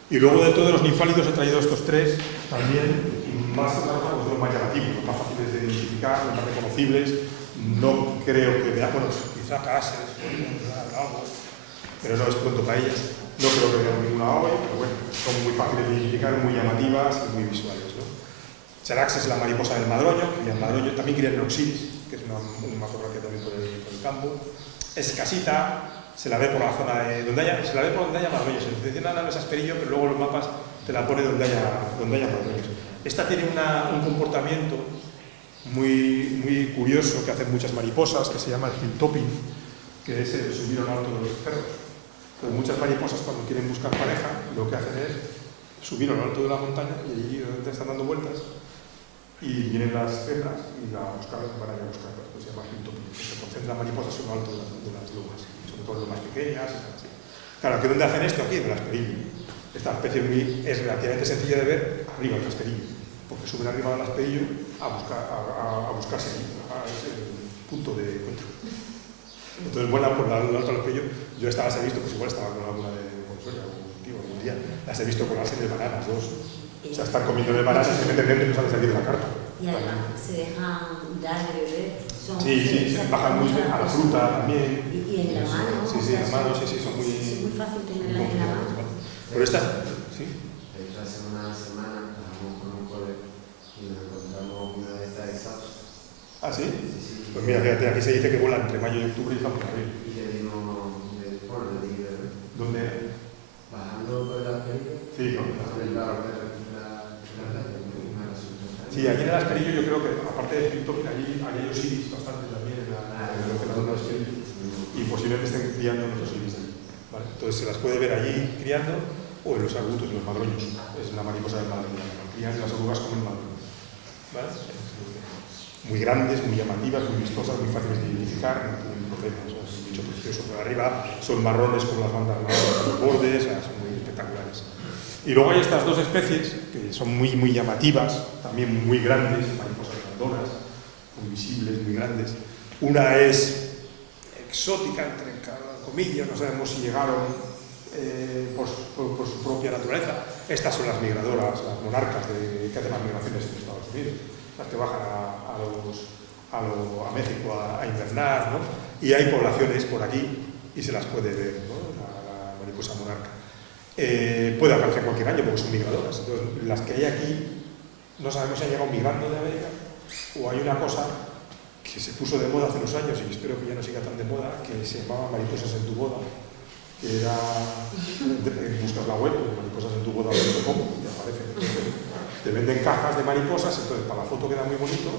Y luego dentro de los ninfálidos he traído estos tres también, más los más llamativos, los más fáciles de identificar, los más reconocibles. No creo que vean, bueno, quizá cases, algo, pero no es pronto para ellas. No creo que vean ninguna hoy, pero bueno, son muy fáciles de identificar, muy llamativas y muy visuales, ¿no? Charax es la mariposa del madroño, que el madroño también cría en Oxiris, que es una matografía también por el campo. Es escasita, se la ve por la zona de donde haya madroños. Se menciona la mesa Asperillo, pero luego los mapas te la pone donde haya madroños. Esta tiene un comportamiento muy curioso que hacen muchas mariposas, que se llama el hilltopping, que es el subir a lo alto de los cerros. Entonces, muchas mariposas cuando quieren buscar pareja, lo que hacen es subir a lo alto de la montaña y allí donde están dando vueltas y vienen las hembras y van a buscarlas. Pues se llama hilltopping. Se concentran mariposas en lo alto de las lomas, sobre todo lomas pequeñas y así. Claro, ¿que dónde hacen esto? Aquí, en el Asperillo. Esta especie es relativamente sencilla de ver arriba del Asperillo, porque suben arriba del Asperillo a buscarse ahí, es el punto de encuentro. Entonces, vuelan por el alto del Asperillo. Yo estas las he visto, pues igual estaba con alguna de consuelo, algún día, las he visto con las de bananas, dos. O sea, están comiendo de bananas y se meten dentro y no salen salir de la carpa. Y además se dejan dar de beber. Sí, se bajan muy bien a la fruta también. Y en la mano. Sí, en la mano, sí, son muy... Es muy fácil tenerla en la mano. Pero estas, sí. De hecho, hace una semana estábamos con un colega y nos encontramos una de estas exhaustas. ¿Ah, sí? Sí. Pues mira, fíjate, aquí se dice que vuelan entre mayo y octubre y estamos en abril. Y le dimos, le dije, ¿Dónde? bajando por el Asperillo. Sí, ¿no? Sí, allí en el Asperillo yo creo que, aparte de Hilltopping, allí hay Osiris bastante también en lo que es el Asperillo. Y posiblemente estén criando los Osiris allí, ¿vale? Entonces se las puede ver allí criando o en los argutos, en los madroños. Es la mariposa del madroño. Crían las orugas como el madroño, ¿vale? Muy grandes, muy llamativas, muy vistosas, muy fáciles de identificar, no tienen problemas. Es un bicho precioso. Por arriba son marrones con las bandas marrones en los bordes, son muy espectaculares. Y luego hay estas dos especies que son muy llamativas, también muy grandes, mariposas grandonas, muy visibles, muy grandes. Una es exótica, entre comillas, no sabemos si llegaron por su propia naturaleza. Estas son las migradoras, las monarcas que hacen las migraciones en Estados Unidos, las que bajan a México a invernar, ¿no? Y hay poblaciones por aquí y se las puede ver, ¿no? La mariposa monarca. Puede aparecer cualquier año porque son migradoras. Entonces, las que hay aquí, no sabemos si han llegado migrando de América o hay una cosa que se puso de moda hace unos años y espero que ya no siga tan de moda, que se llamaba mariposas en tu boda, que era, buscas la web, mariposas en tu boda.com, te aparece. Te venden cajas de mariposas, entonces para la foto queda muy bonito,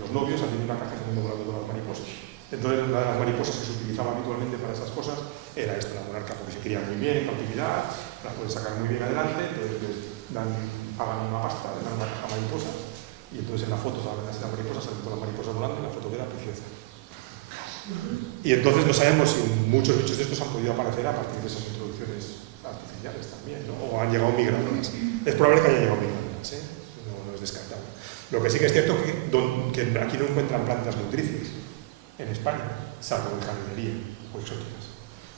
los novios hacen una caja también volando todas las mariposas. Entonces, una de las mariposas que se utilizaba habitualmente para esas cosas era esta, la monarca, porque se cría muy bien, en cautividad, las pueden sacar muy bien adelante, entonces pagan una pasta, les dan una caja mariposa, y entonces en la foto salen las mariposas, salen todas las mariposas volando y la foto queda preciosa. Y entonces no sabemos si muchos bichos de estos han podido aparecer a partir de esas introducciones artificiales también, ¿no? O han llegado migradoras. Es probable que hayan llegado migradoras, ¿eh? No es descartable. Lo que sí que es cierto que aquí no encuentran plantas nutricias en España, salvo en jardinería o exóticas.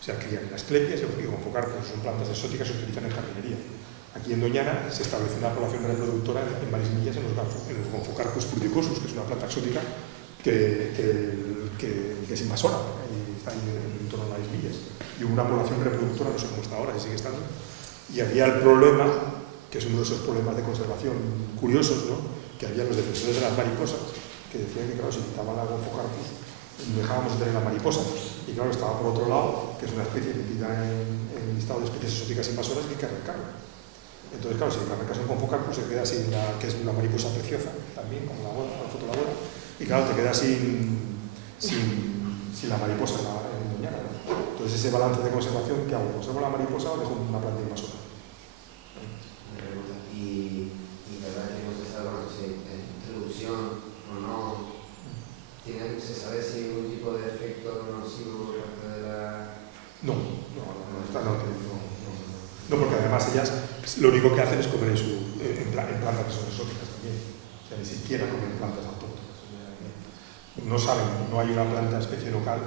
O sea, crían en asclepias y gonfocarpus, son plantas exóticas que se utilizan en jardinería. Aquí en Doñana se establece una población reproductora en varias millas en los gonfocarpus fruticosus, que es una planta exótica que es invasora, y está ahí en torno a las millas. Y hubo una población reproductora, no sé cómo está ahora, si sigue estando, y había el problema, que es uno de esos problemas de conservación curiosos, ¿no? Que había los defensores de las mariposas, que decían que, claro, si quitaban la gonfocarpus, dejábamos de tener la mariposa. Y claro, estaba por otro lado, que es una especie metida en el listado de especies exóticas invasoras, que hay que arrancarla. Entonces, claro, si arrancas el gonfocarpus, se queda sin que es una mariposa preciosa, también, como la foto de la abuela, y claro, te quedas sin la mariposa en Doñana, ¿no? Entonces, ese balance de conservación, ¿qué hago? ¿Conservo la mariposa o dejo una planta invasora? Y verdad que hemos estado, no sé, en introducción o no, ¿se sabe si hay algún tipo de efecto nocivo por parte de la...? No, porque además ellas lo único que hacen es comer en plantas que son exóticas también. O sea, ni siquiera comen plantas autóctonas. No saben, no hay una planta especie local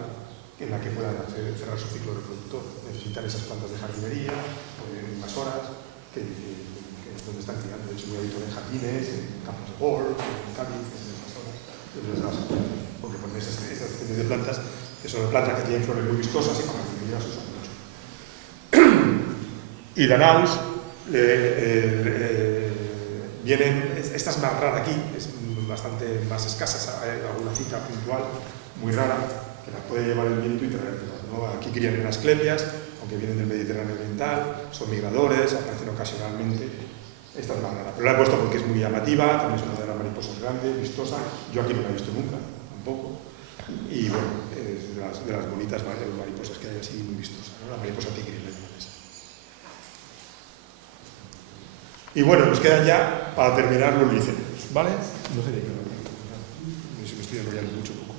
en la que puedan cerrar su ciclo reproductor. Necesitan esas plantas de jardinería o de invasoras que es donde están criando. De hecho, muy habitual en jardines, en campos de golf, en Cádiz, en estas zonas. Porque ponen esas especies de plantas que son plantas que tienen flores muy vistosas y para jardinería se usan mucho. Y Danaus vienen, esta es más rara aquí, es bastante más escasa, hay alguna cita puntual muy rara que la puede llevar el viento y traerlas, ¿no? Aquí crían en asclepias, aunque vienen del Mediterráneo oriental, son migradores, aparecen ocasionalmente. Esta es más rara, pero la he puesto porque es muy llamativa, también es una de las mariposas grandes, vistosa. Yo aquí no la he visto nunca, tampoco. Y bueno, es de las bonitas mariposas que hay así muy vistosas, ¿no? La mariposa tigre. Y bueno, nos quedan ya para terminar los licenios, ¿vale? No sé de qué me estoy enrollando mucho poco.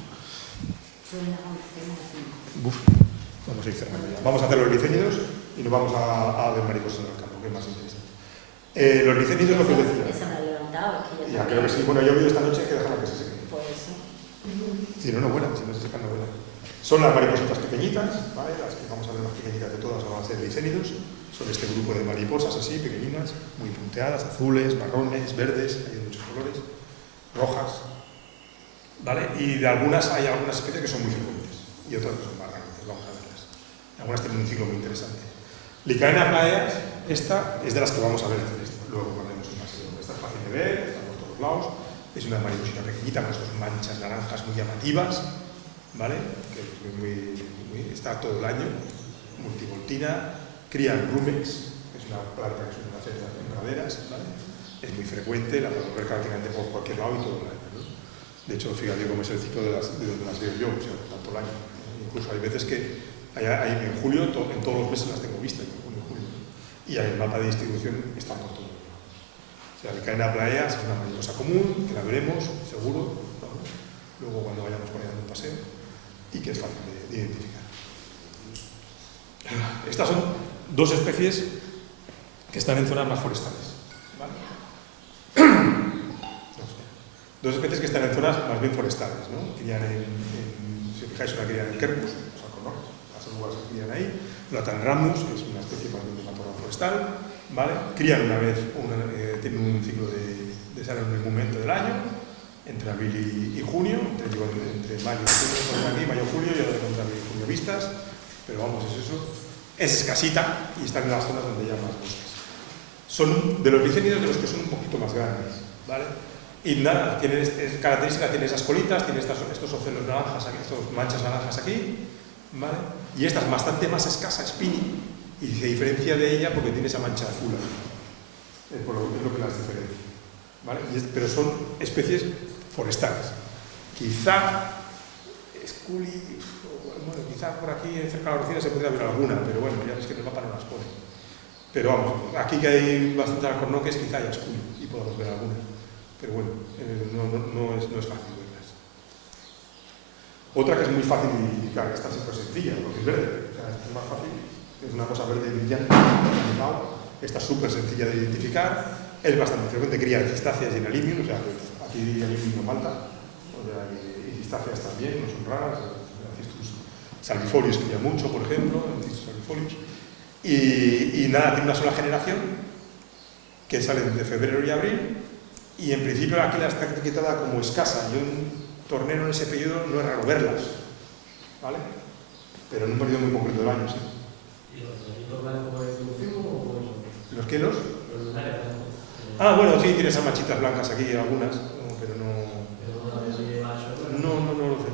Vamos a ir cerrando ya. Vamos a hacer los licénidos y nos vamos a ver mariposas en el campo, que es más interesante. Los licénidos, lo que os decía. Esa me ha levantado, es que Ya, creo que sí. Bueno, yo he oído esta noche, hay que dejarla que se seque. Por eso. Si no, no vuelan, si no se secan, no vuelan. Son las maripositas pequeñitas, ¿vale? Las que vamos a ver más pequeñitas de todas van a ser licénidos. Son este grupo de mariposas así, pequeñinas, muy punteadas, azules, marrones, verdes, hay de muchos colores, rojas, ¿vale? Y de algunas hay algunas especies que son muy frecuentes y otras que son más raras, vamos a verlas. Algunas tienen un ciclo muy interesante. Lycaena plaeas, esta es de las que vamos a ver luego cuando vemos un paseo. Esta es fácil de ver, está por todos lados, es una mariposita pequeñita con estas manchas naranjas muy llamativas, ¿vale? Que está todo el año, multivoltina. Crían rumex, que es una planta que suelen hacer en praderas, ¿vale? Es muy frecuente, la podemos ver prácticamente por cualquier lado y todo el año, ¿no? De hecho, fíjate cómo es el ciclo de donde las veo yo, o sea, tanto el año. Incluso hay veces que en julio, en todos los meses las tengo vistas, en junio, julio. Y en el mapa de distribución están por todo el año. O sea, Lycaena plaeas es una mariposa común, que la veremos, seguro, ¿no? Luego cuando vayamos por ahí dando un paseo, y que es fácil de identificar. Estas son dos especies que están en zonas más forestales, ¿vale? Dos especies que están en zonas más bien forestales, ¿no? Crían si os fijáis, una crían en Quercus, los alcornoques, las orugas que crían ahí, la Tanramus, que es una especie más bien de matorral forestal, ¿vale? Crían una vez, tienen un ciclo de salen en un momento del año, entre abril y junio, entre mayo y junio, mayo y julio, y ahora entre abril y junio vistas, pero vamos, es eso. Es escasita y están en las zonas donde hay más bosques. Son de los licénidos de los que son un poquito más grandes, ¿vale? Y nada, es característica, tiene esas colitas, tiene estos ocelos naranjas aquí, estas manchas naranjas aquí, ¿vale? Y esta es bastante más escasa, spiny, y se diferencia de ella porque tiene esa mancha azul. Es lo que las diferencia, ¿vale? Pero son especies forestales. Quizá Scully, bueno, quizá por aquí cerca de la Rocina se podría ver alguna, pero bueno, ya ves que en el mapa no las pone. Pero vamos, aquí que hay bastantes alcornoques, quizá haya Scully y podamos ver alguna. Pero bueno, no es fácil verlas. Otra que es muy fácil de identificar, que está súper sencilla, porque es verde, o sea, es más fácil, es una cosa verde brillante, esta es súper sencilla de identificar, es bastante frecuente, cría en cistáceas y en alimium, o sea, que Aquí no falta, o sea, y cistáceas también, no son raras, Cistus salvifolius cría mucho, por ejemplo, Cistus salvifolius. Y nada, tiene una sola generación, que sale entre febrero y abril, y en principio aquí la está etiquetada como escasa. Yo en tornero en ese periodo no es raro verlas, ¿vale? Pero en un periodo muy concreto del año, sí. ¿Y los toritos blancos de Eufimo o cómo son? ¿Los que los? Los lunares blancos. Ah, bueno, sí, tiene esas manchitas blancas aquí, algunas, pero no... Pero una vez de macho. No lo sé.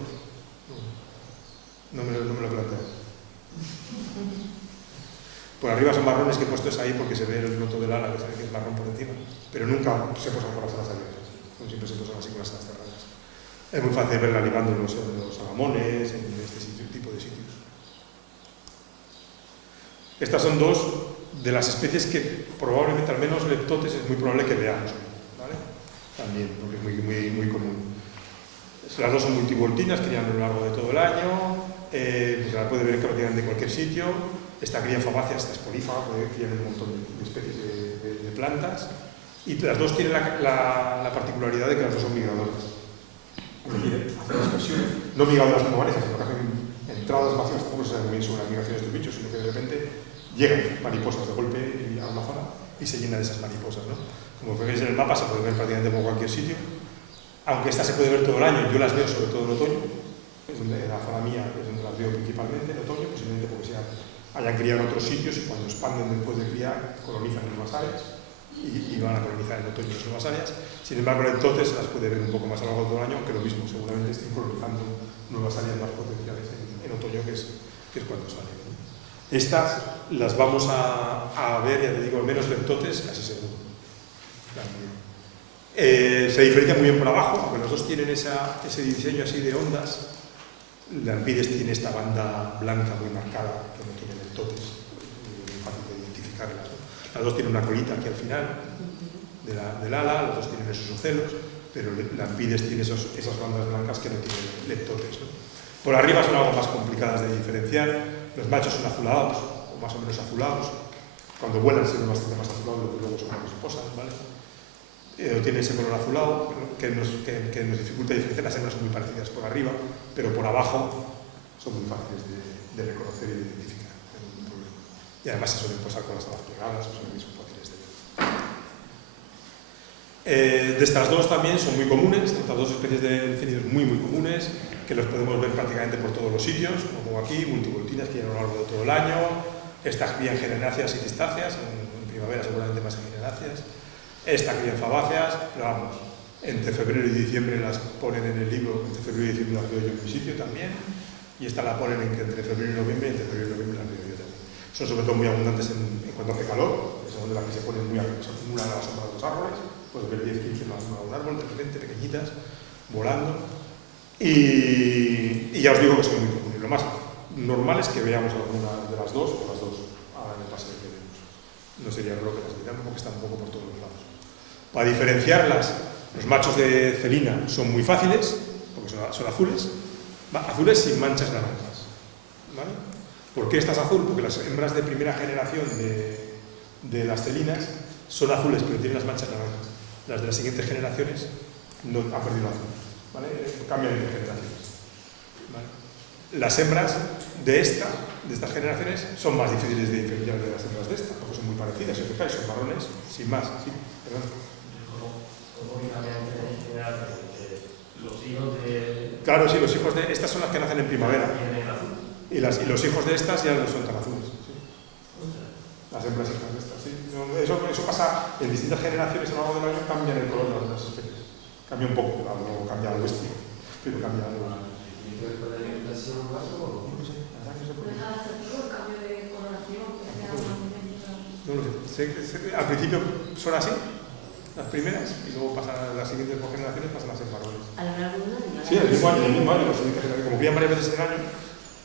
No me lo planteo. Por arriba son marrones que he puesto ahí porque se ve el loto del ala, que se ve que es marrón por encima, pero nunca se posan con las alas abiertas, siempre se posan así con las alas cerradas. Es muy fácil verla animando en los agamones, en este tipo de sitios. Estas son dos de las especies que probablemente, al menos leptotes, es muy probable que veamos, ¿vale? También, porque es muy común. Las dos son multivoltinas, crían a lo largo de todo el año, pues se la puede ver prácticamente en cualquier sitio. Esta cría fabácea, esta es polífaga, puede criar un montón de especies de plantas. Y las dos tienen la particularidad de que las dos son migradoras. Es decir, hacen aspersión, no migradoras como varias, sino que hacen entradas masivas, tampoco se sabe muy bien sobre las migraciones de bichos, sino que de repente llegan mariposas de golpe a una zona y se llenan de esas mariposas, ¿no? Como veis en el mapa, se puede ver prácticamente por cualquier sitio. Aunque esta se puede ver todo el año, yo las veo sobre todo en otoño, es donde la zona mía es donde las veo principalmente, en otoño, posiblemente porque hayan criado en otros sitios y cuando expanden después de criar, colonizan nuevas áreas y van a colonizar en otoño las nuevas áreas. Sin embargo, entonces se las puede ver un poco más a lo largo de todo el año, aunque lo mismo, seguramente estén colonizando nuevas áreas más potenciales en otoño, que es cuando salen. Estas las vamos a ver, ya te digo, al menos leptotes, casi seguro. Se diferencian muy bien por abajo, aunque los dos tienen ese diseño así de ondas. Lampides tiene esta banda blanca muy marcada, que no tiene leptotes, muy fácil de identificarlas, ¿no? Las dos tienen una colita aquí al final del ala, los dos tienen esos ocelos, pero Lampides tiene esas bandas blancas que no tienen leptotes, ¿no? Por arriba son algo más complicadas de diferenciar. Los machos son azulados, o más o menos azulados. Cuando vuelan se ven bastante más azulados, luego son más esposas, ¿vale? Tiene ese color azulado que nos dificulta diferenciar. Las hembras son muy parecidas por arriba, pero por abajo son muy fáciles de reconocer y de identificar. No hay ningún problema. Y además se suelen posar con las alas plegadas, o sea que son fáciles de ver. De estas dos también son muy comunes, estas dos especies de cenidos muy comunes, que los podemos ver prácticamente por todos los sitios, como aquí, multivoltinas que llegan a lo largo de todo el año. Estas crían generáceas y cistáceas, en primavera seguramente más en generáceas. Esta crían fabáceas, pero vamos, entre febrero y diciembre las ponen en el libro, entre febrero y diciembre las veo yo en mi sitio también, y esta la ponen entre febrero y noviembre, y entre febrero y noviembre las veo yo también. Son sobre todo muy abundantes en cuanto hace calor, es donde las que se ponen se acumulan a la sombra de los árboles, puedes ver 10, 15 en la sombra de un árbol, de repente pequeñitas, volando, y ya os digo que son muy comunes. Lo más normal es que veamos alguna de las dos, o las dos, ahora en el paseo que vemos. No sería raro que las miramos porque están un poco por todos los lados. Para diferenciarlas, los machos de celina son muy fáciles, porque son azules, azules sin manchas naranjas, ¿vale? ¿Por qué esta es azul? Porque las hembras de primera generación de las celinas son azules, pero tienen las manchas naranjas. Las de las siguientes generaciones no han perdido el azul, ¿vale? Cambian entre generaciones, ¿vale? Las hembras de estas generaciones son más difíciles de diferenciar de las hembras de esta, porque son muy parecidas, si os fijáis, son marrones, sin más, ¿sí? Perdón. Los hijos de... Claro, sí, los hijos de estas son las que nacen en primavera. Y los hijos de estas ya no son tan azules. ¿Sí? Las hembras hijas de estas, sí. Eso pasa en distintas generaciones a lo largo del año, cambian el color de las especies. Cambia un poco, no cambia algo estilo, pero cambia algo. ¿Y qué con la alimentación bajo? No lo sé, la verdad que no sé por qué. ¿No es adaptativo el cambio de coloración? Que sea No lo sé. Al principio son así, las primeras, y luego pasan las siguientes generaciones, pasan a ser marrones. A lo largo de un año. Sí, el mismo año, las siguientes generaciones. Como crían varias veces en el año.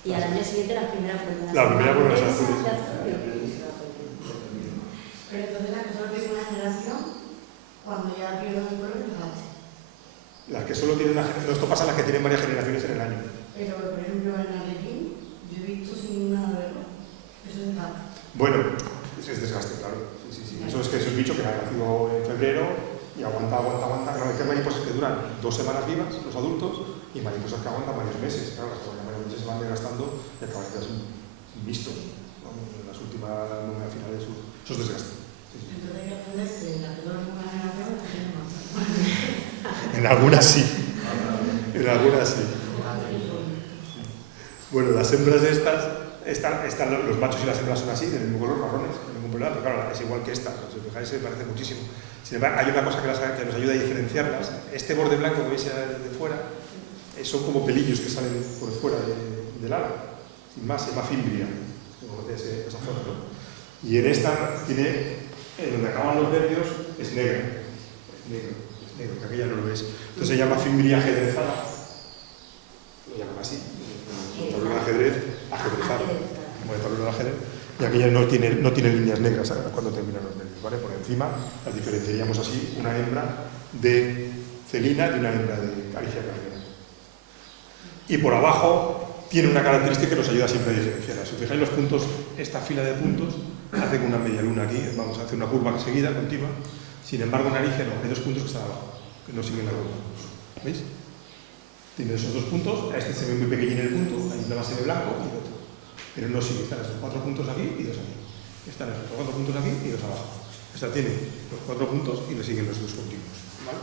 Y al año siguiente las primeras vuelven a La primera vuelven a ser azules. azules. Pero entonces las que solo tienen una generación, cuando ya pierden el color, es H. Las que solo tienen una generación, esto pasa en las que tienen varias generaciones en el año. Pero, por ejemplo, en Arlequín, yo he visto sin nada verlo. Eso es de H. Bueno, es desgaste, claro. Sí. Eso es que es un bicho que ha nacido en febrero y y aguanta. Claro, hay mariposas que duran 2 semanas vivas, los adultos, y mariposas que aguantan varios meses. Claro, las varios meses se van desgastando y acaban ya son vistos, ¿no? En las últimas finales de sus desgastes. Entonces, ¿qué haces? La que no es una generación, la que no. En algunas sí. En algunas sí. Bueno, las hembras de están los machos y las hembras son así, del mismo color, marrones, no hay ningún problema, pero claro, es igual que esta, si os fijáis se parece muchísimo. Sin embargo, hay una cosa que nos ayuda a diferenciarlas. Este borde blanco que veis de fuera son como pelillos que salen por fuera del ala, sin más, se llama fimbria, como conocéis esa zona, ¿no? Y en esta tiene, donde acaban los nervios, es negro, que aquella no lo ves. Entonces se llama fimbria ajedrezada, lo llaman así, el tablero de ajedrez, ajedrezado, como el tablero de ajedrez, y aquella no tiene líneas negras cuando terminan los nervios, ¿vale? Por encima las diferenciaríamos así, una hembra de celina y una hembra de caricia carnera. Y por abajo tiene una característica que nos ayuda siempre a diferenciarlas. Si os fijáis los puntos, esta fila de puntos hace una media luna aquí, vamos a hacer una curva seguida, continua. Sin embargo, en nariz no, hay 2 puntos que están abajo, que no siguen la curva. ¿Veis? Tiene esos 2 puntos, a este se ve muy pequeño en el punto, hay una base de blanco y otro. Pero no sigue, están estos 4 puntos aquí y 2 aquí. Están estos 4 puntos aquí y 2 abajo. Esta tiene los 4 puntos y le siguen los 2 continuos. ¿Vale?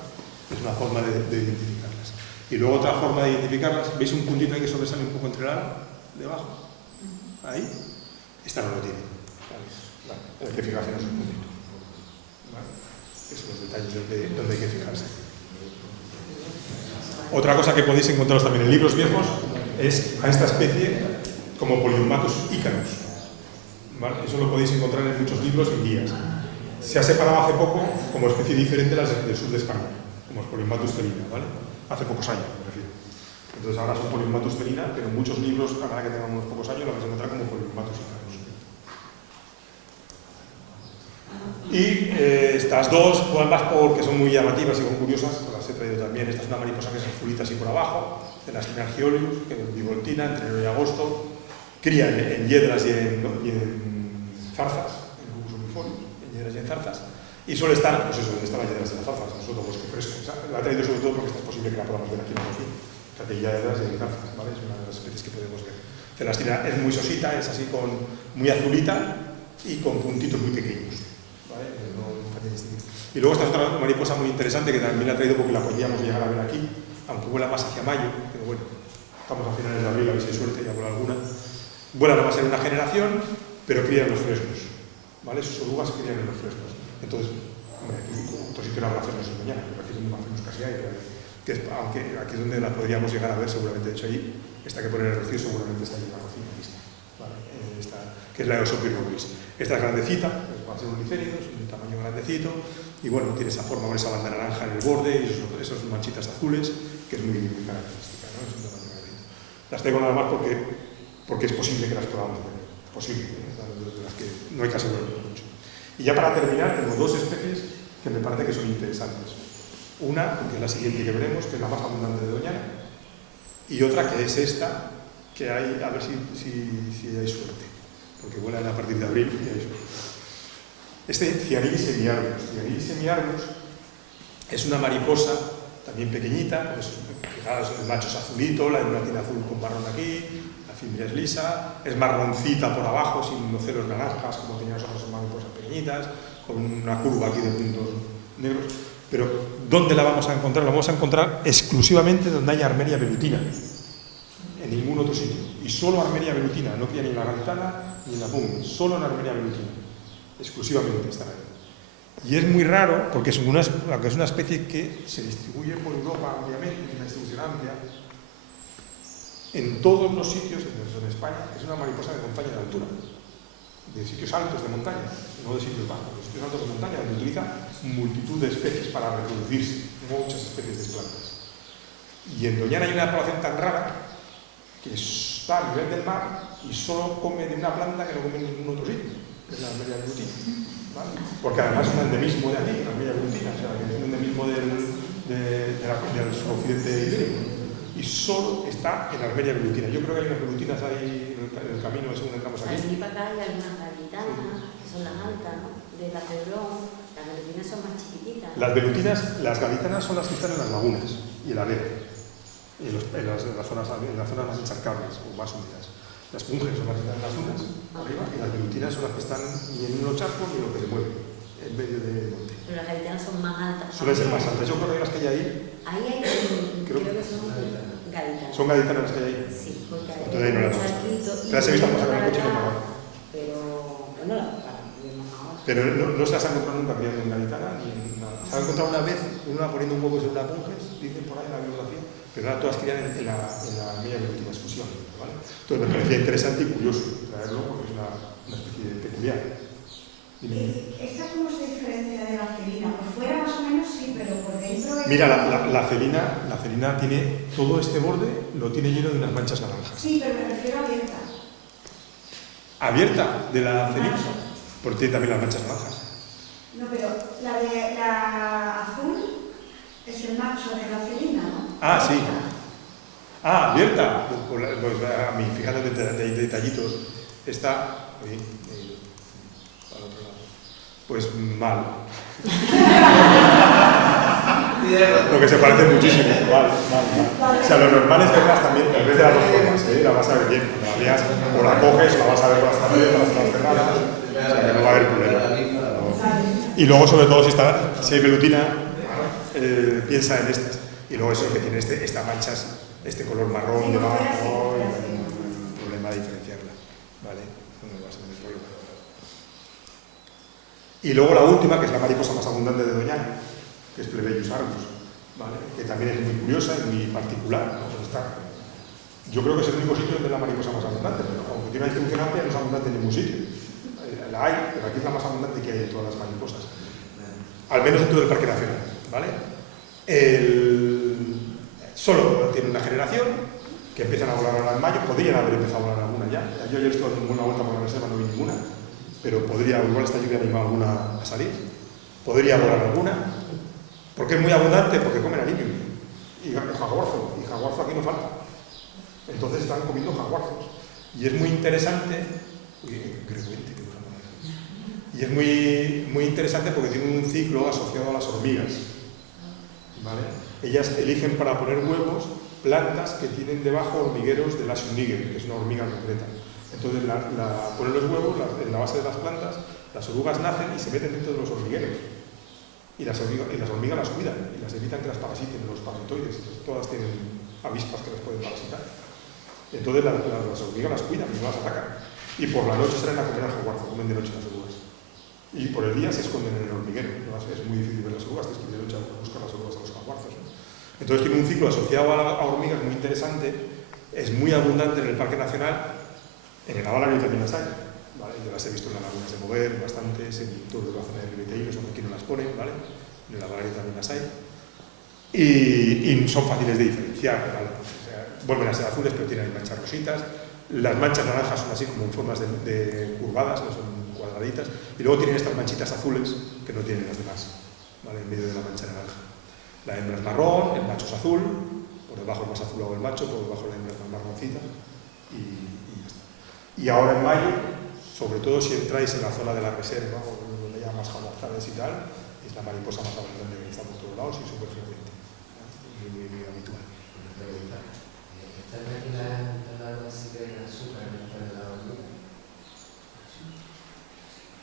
Es una forma de identificarlas. Y luego otra forma de identificarlas, ¿veis un puntito ahí que sobresale un poco entre el ala? Debajo. Ahí. Esta no lo tiene. Vale. Hay que fijarse en esos puntitos. ¿Vale? Esos son los detalles donde hay que fijarse. Otra cosa que podéis encontraros también en libros viejos es a esta especie como Polyommatus icanus. ¿Vale? Eso lo podéis encontrar en muchos libros y guías. Se ha separado hace poco como especie diferente a las del sur de España, como es Polyommatus celina, ¿vale? Hace pocos años, me refiero. Entonces ahora son Polyommatus celina, pero en muchos libros, ahora que tengamos unos pocos años, lo vais a encontrar como Polyommatus icanus. Y estas dos, ambas porque son muy llamativas y son curiosas, las he traído también. Esta es una mariposa que es azulita así por abajo, de la Spinagiolius, que es bivoltina, entre enero y agosto. Cría en hiedras y en zarzas, en Cucus umifolius, en hiedras y en zarzas. Y suele estar, pues eso, donde están las hiedras y las zarzas, en suelo bosque fresco. O sea, la he traído sobre todo porque es posible que la podamos ver aquí en la foto. O sea, que hay hiedras y hay zarzas, ¿vale? Es una de las especies que podemos ver. Celastina es muy sosita, es así muy azulita y con puntitos muy pequeños. Y luego esta es otra mariposa muy interesante que también la he traído porque la podríamos llegar a ver aquí, aunque vuela más hacia mayo, pero bueno, estamos a finales de abril, a ver si hay suerte, ya vuela alguna. Vuela nada más en una generación, pero cría en los fresnos, ¿vale? Sus orugas crían en los fresnos. Entonces, hombre, otro sitio no habrá fresnos en mañana, pero aquí son más fresnos casi hay, aunque aquí es donde la podríamos llegar a ver seguramente. De hecho, ahí, esta que pone el rocío seguramente está ahí en la cocina, ¿vale? Esta, que es la Eosopis rubis. Esta es grandecita, va a ser un licérido, es un tamaño grandecito, y bueno, tiene esa forma con esa banda naranja en el borde y esas manchitas azules, que es muy característica, ¿no? Es un tamaño grandecito. Las tengo nada más porque es posible que las podamos ver, posible, de las que no hay que asegurarnos mucho. Y ya para terminar, tengo 2 especies que me parece que son interesantes. Una, que es la siguiente que veremos, que es la más abundante de Doñana, y otra que es esta, que hay, a ver si hay suerte, porque vuelan a partir de abril y hay suerte. Este Cyanidis semiarbus es una mariposa también pequeñita, pues, fijaos, el macho es azulito, la hembra tiene azul con marrón aquí, la fimbria es lisa, es marroncita por abajo, sin celos naranjas, como tenían las otras mariposas pequeñitas, con una curva aquí de puntos negros. Pero, ¿dónde la vamos a encontrar? La vamos a encontrar exclusivamente donde haya Armeria velutina, en ningún otro sitio. Y solo Armeria velutina, no cría ni en la Garitana ni en la Pum, solo en Armeria velutina. Exclusivamente está ahí. Y es muy raro porque es una especie que se distribuye por Europa ampliamente, es una distribución amplia, en todos los sitios en España. Es una mariposa de montaña de altura, de sitios altos de montaña, no de sitios bajos, de sitios altos de montaña, donde utiliza multitud de especies para reproducirse, muchas especies de plantas. Y en Doñana hay una población tan rara que está a nivel del mar y solo come de una planta que no come en ningún otro sitio. Es la Armeria velutina, ¿vale? Porque además es un endemismo de aquí, la Armeria velutina, o sea, que es un endemismo del occidente ibérico, y solo está en Armeria velutina. Yo creo que hay unas velutinas ahí en el camino según entramos aquí. Aquí para acá hay algunas gaditanas, que son las altas, ¿no? De la Cebrón, Las velutinas son más chiquititas. Las velutinas, las gaditanas son las que están en las lagunas y el alero, en las zonas más encharcables o más húmedas. Las punjes son las que están en las dunas, arriba, y las velutinas son las que están ni en los charcos ni en lo que se mueve, en medio del monte. Pero las gaditanas son más altas. Suelen ser más altas. Yo creo que las que hay ahí, Ahí hay, creo que son gaditanas. son gaditanas las que hay ahí. Sí, porque hay Entonces ahí no las un vamos. charquito y Te las he visto pasar con el para coche y no acá, parar. pero bueno, para vemos ahora. Pero no se las han encontrado nunca criando en gaditana ni en nada. Se han encontrado una vez, una poniendo un huevo en una punjes, dicen por ahí en la bibliografía, pero ahora todas crían en la media velutina exclusión, ¿vale? Entonces me parecía interesante y curioso traerlo porque es una especie peculiar. ¿Esta cómo se diferencia de la celina? Por fuera más o menos sí, pero por dentro... Mira, la celina tiene todo este borde, lo tiene lleno de unas manchas naranjas. Sí, pero me refiero a abierta. ¿Abierta de la celina? Porque tiene también las manchas naranjas. No, pero la azul es el macho de la celina, ¿no? Ah, sí. Ah, abierta. Pues a mí, fíjate de detallitos, está... al otro lado. Pues mal. Porque se parece muchísimo. Mal. O sea, lo normal es verlas también, en vez de las dos formas, la vas a ver bien. Cuando la veas, o la coges, o la vas a ver con las abiertas, las cerradas. O sea, que no va a haber problema. Y luego, sobre todo, si hay velutina, piensa en estas. Y luego eso que tiene estas manchas, este color marrón debajo, y un problema de diferenciarla. ¿Vale? No va a ser un problema. Y luego la última, que es la mariposa más abundante de Doñana, que es Plebeius argus, ¿vale? Que también es muy curiosa y muy particular, ¿no? Yo creo que es el único sitio donde es la mariposa más abundante, pero aunque tiene una distribución amplia, no es abundante en ningún sitio. La hay, pero aquí es la más abundante que hay de todas las mariposas. Al menos dentro del Parque Nacional, ¿vale? Solo tiene una generación, que empiezan a volar ahora en mayo, podrían haber empezado a volar alguna ya. Yo ayer estuve dando una vuelta por la reserva, no vi ninguna, pero podría, igual esta lluvia anima alguna a salir. Podría volar alguna, porque es muy abundante, porque comen alivio. Y jaguarzo aquí no falta. Entonces están comiendo jaguarzos. Y es muy interesante, y es muy interesante porque tiene un ciclo asociado a las hormigas, ¿vale? Ellas eligen para poner huevos plantas que tienen debajo hormigueros de Lasium niger, que es una hormiga concreta. Entonces ponen los huevos en la base de las plantas, las orugas nacen y se meten dentro de los hormigueros. Y las hormigas las cuidan y las evitan que las parasiten, los parasitoides. Entonces, todas tienen avispas que las pueden parasitar. Entonces las hormigas las cuidan y no las atacan. Y por la noche salen a comer al jaguarzo, comen de noche las orugas. Y por el día se esconden en el hormiguero. Es muy difícil ver las orugas, tienes que ir de noche a buscar las orugas a los jaguarzos, ¿no? Entonces tiene un ciclo asociado a hormigas muy interesante, es muy abundante en el Parque Nacional, en el Avalario también las hay, ¿vale? Yo las he visto en las lagunas de Moguer, bastantes, en toda la zona de Ribeteiro, son aquí no las ponen, ¿vale? En el Avalario también las hay. Y son fáciles de diferenciar, ¿vale? O sea, vuelven a ser azules, pero tienen manchas rositas. Las manchas naranjas son así como en formas de curvadas, no son cuadraditas. Y luego tienen estas manchitas azules que no tienen las demás, ¿vale? En medio de la mancha naranja. La hembra es marrón, el macho es azul, por debajo es más azulado el macho, por debajo la hembra es más marroncita y ya está. Y ahora en mayo, sobre todo si entráis en la zona de la reserva, o donde hay más jaguarzales y tal, es la mariposa más abundante que está por todos lados y súper frecuente, muy habitual. ¿Esta máquina de larvas segrega azúcar en la hormiga?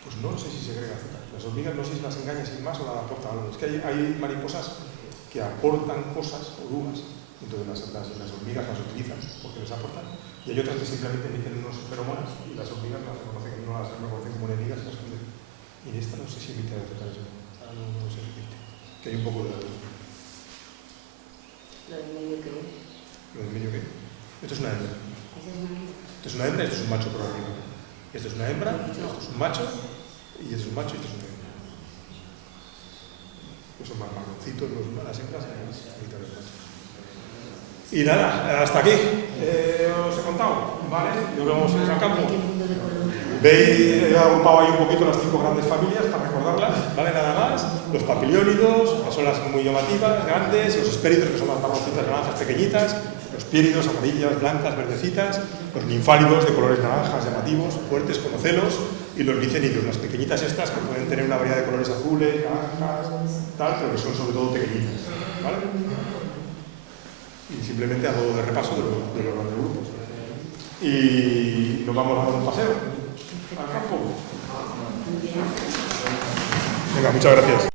Pues no sé si segrega azúcar. Las hormigas no sé si las engaña sin más o las aporta algo. Es que hay mariposas que aportan cosas, orugas, entonces las hormigas las utilizan porque les aportan, y hay otras que simplemente emiten unos feromonas y las hormigas no las reconocen como enemigas y las cuidan. Y en esta no sé si emite azúcar, no sé decirte, que hay un poco de la luz. ¿Lo del medio qué es? ¿Lo del medio qué? Esto es una hembra. ¿Esa es una hembra? Esto es una hembra y esto es un macho por arriba. Esto es una hembra, esto es un macho, y esto es un macho y esto es una hembra. Pues son más marroncitos las hembras y las machos. Y nada, hasta aquí os he contado, ¿vale? Nos vemos en el campo. Veis, he agrupado ahí un poquito las 5 grandes familias para recordarlas, ¿vale? Nada más. Los papiliónidos, que son las muy llamativas, grandes, los hespéridos, que son las marroncitas naranjas pequeñitas, los piéridos, amarillas, blancas, verdecitas, los ninfálidos de colores naranjas llamativos, fuertes, con ocelos, y los licenidos, las pequeñitas estas que pueden tener una variedad de colores azules, naranjas, tal, pero que son sobre todo pequeñitas, ¿vale? Y simplemente a modo de repaso de los grandes grupos. Y nos vamos a dar un paseo al campo. Venga, muchas gracias.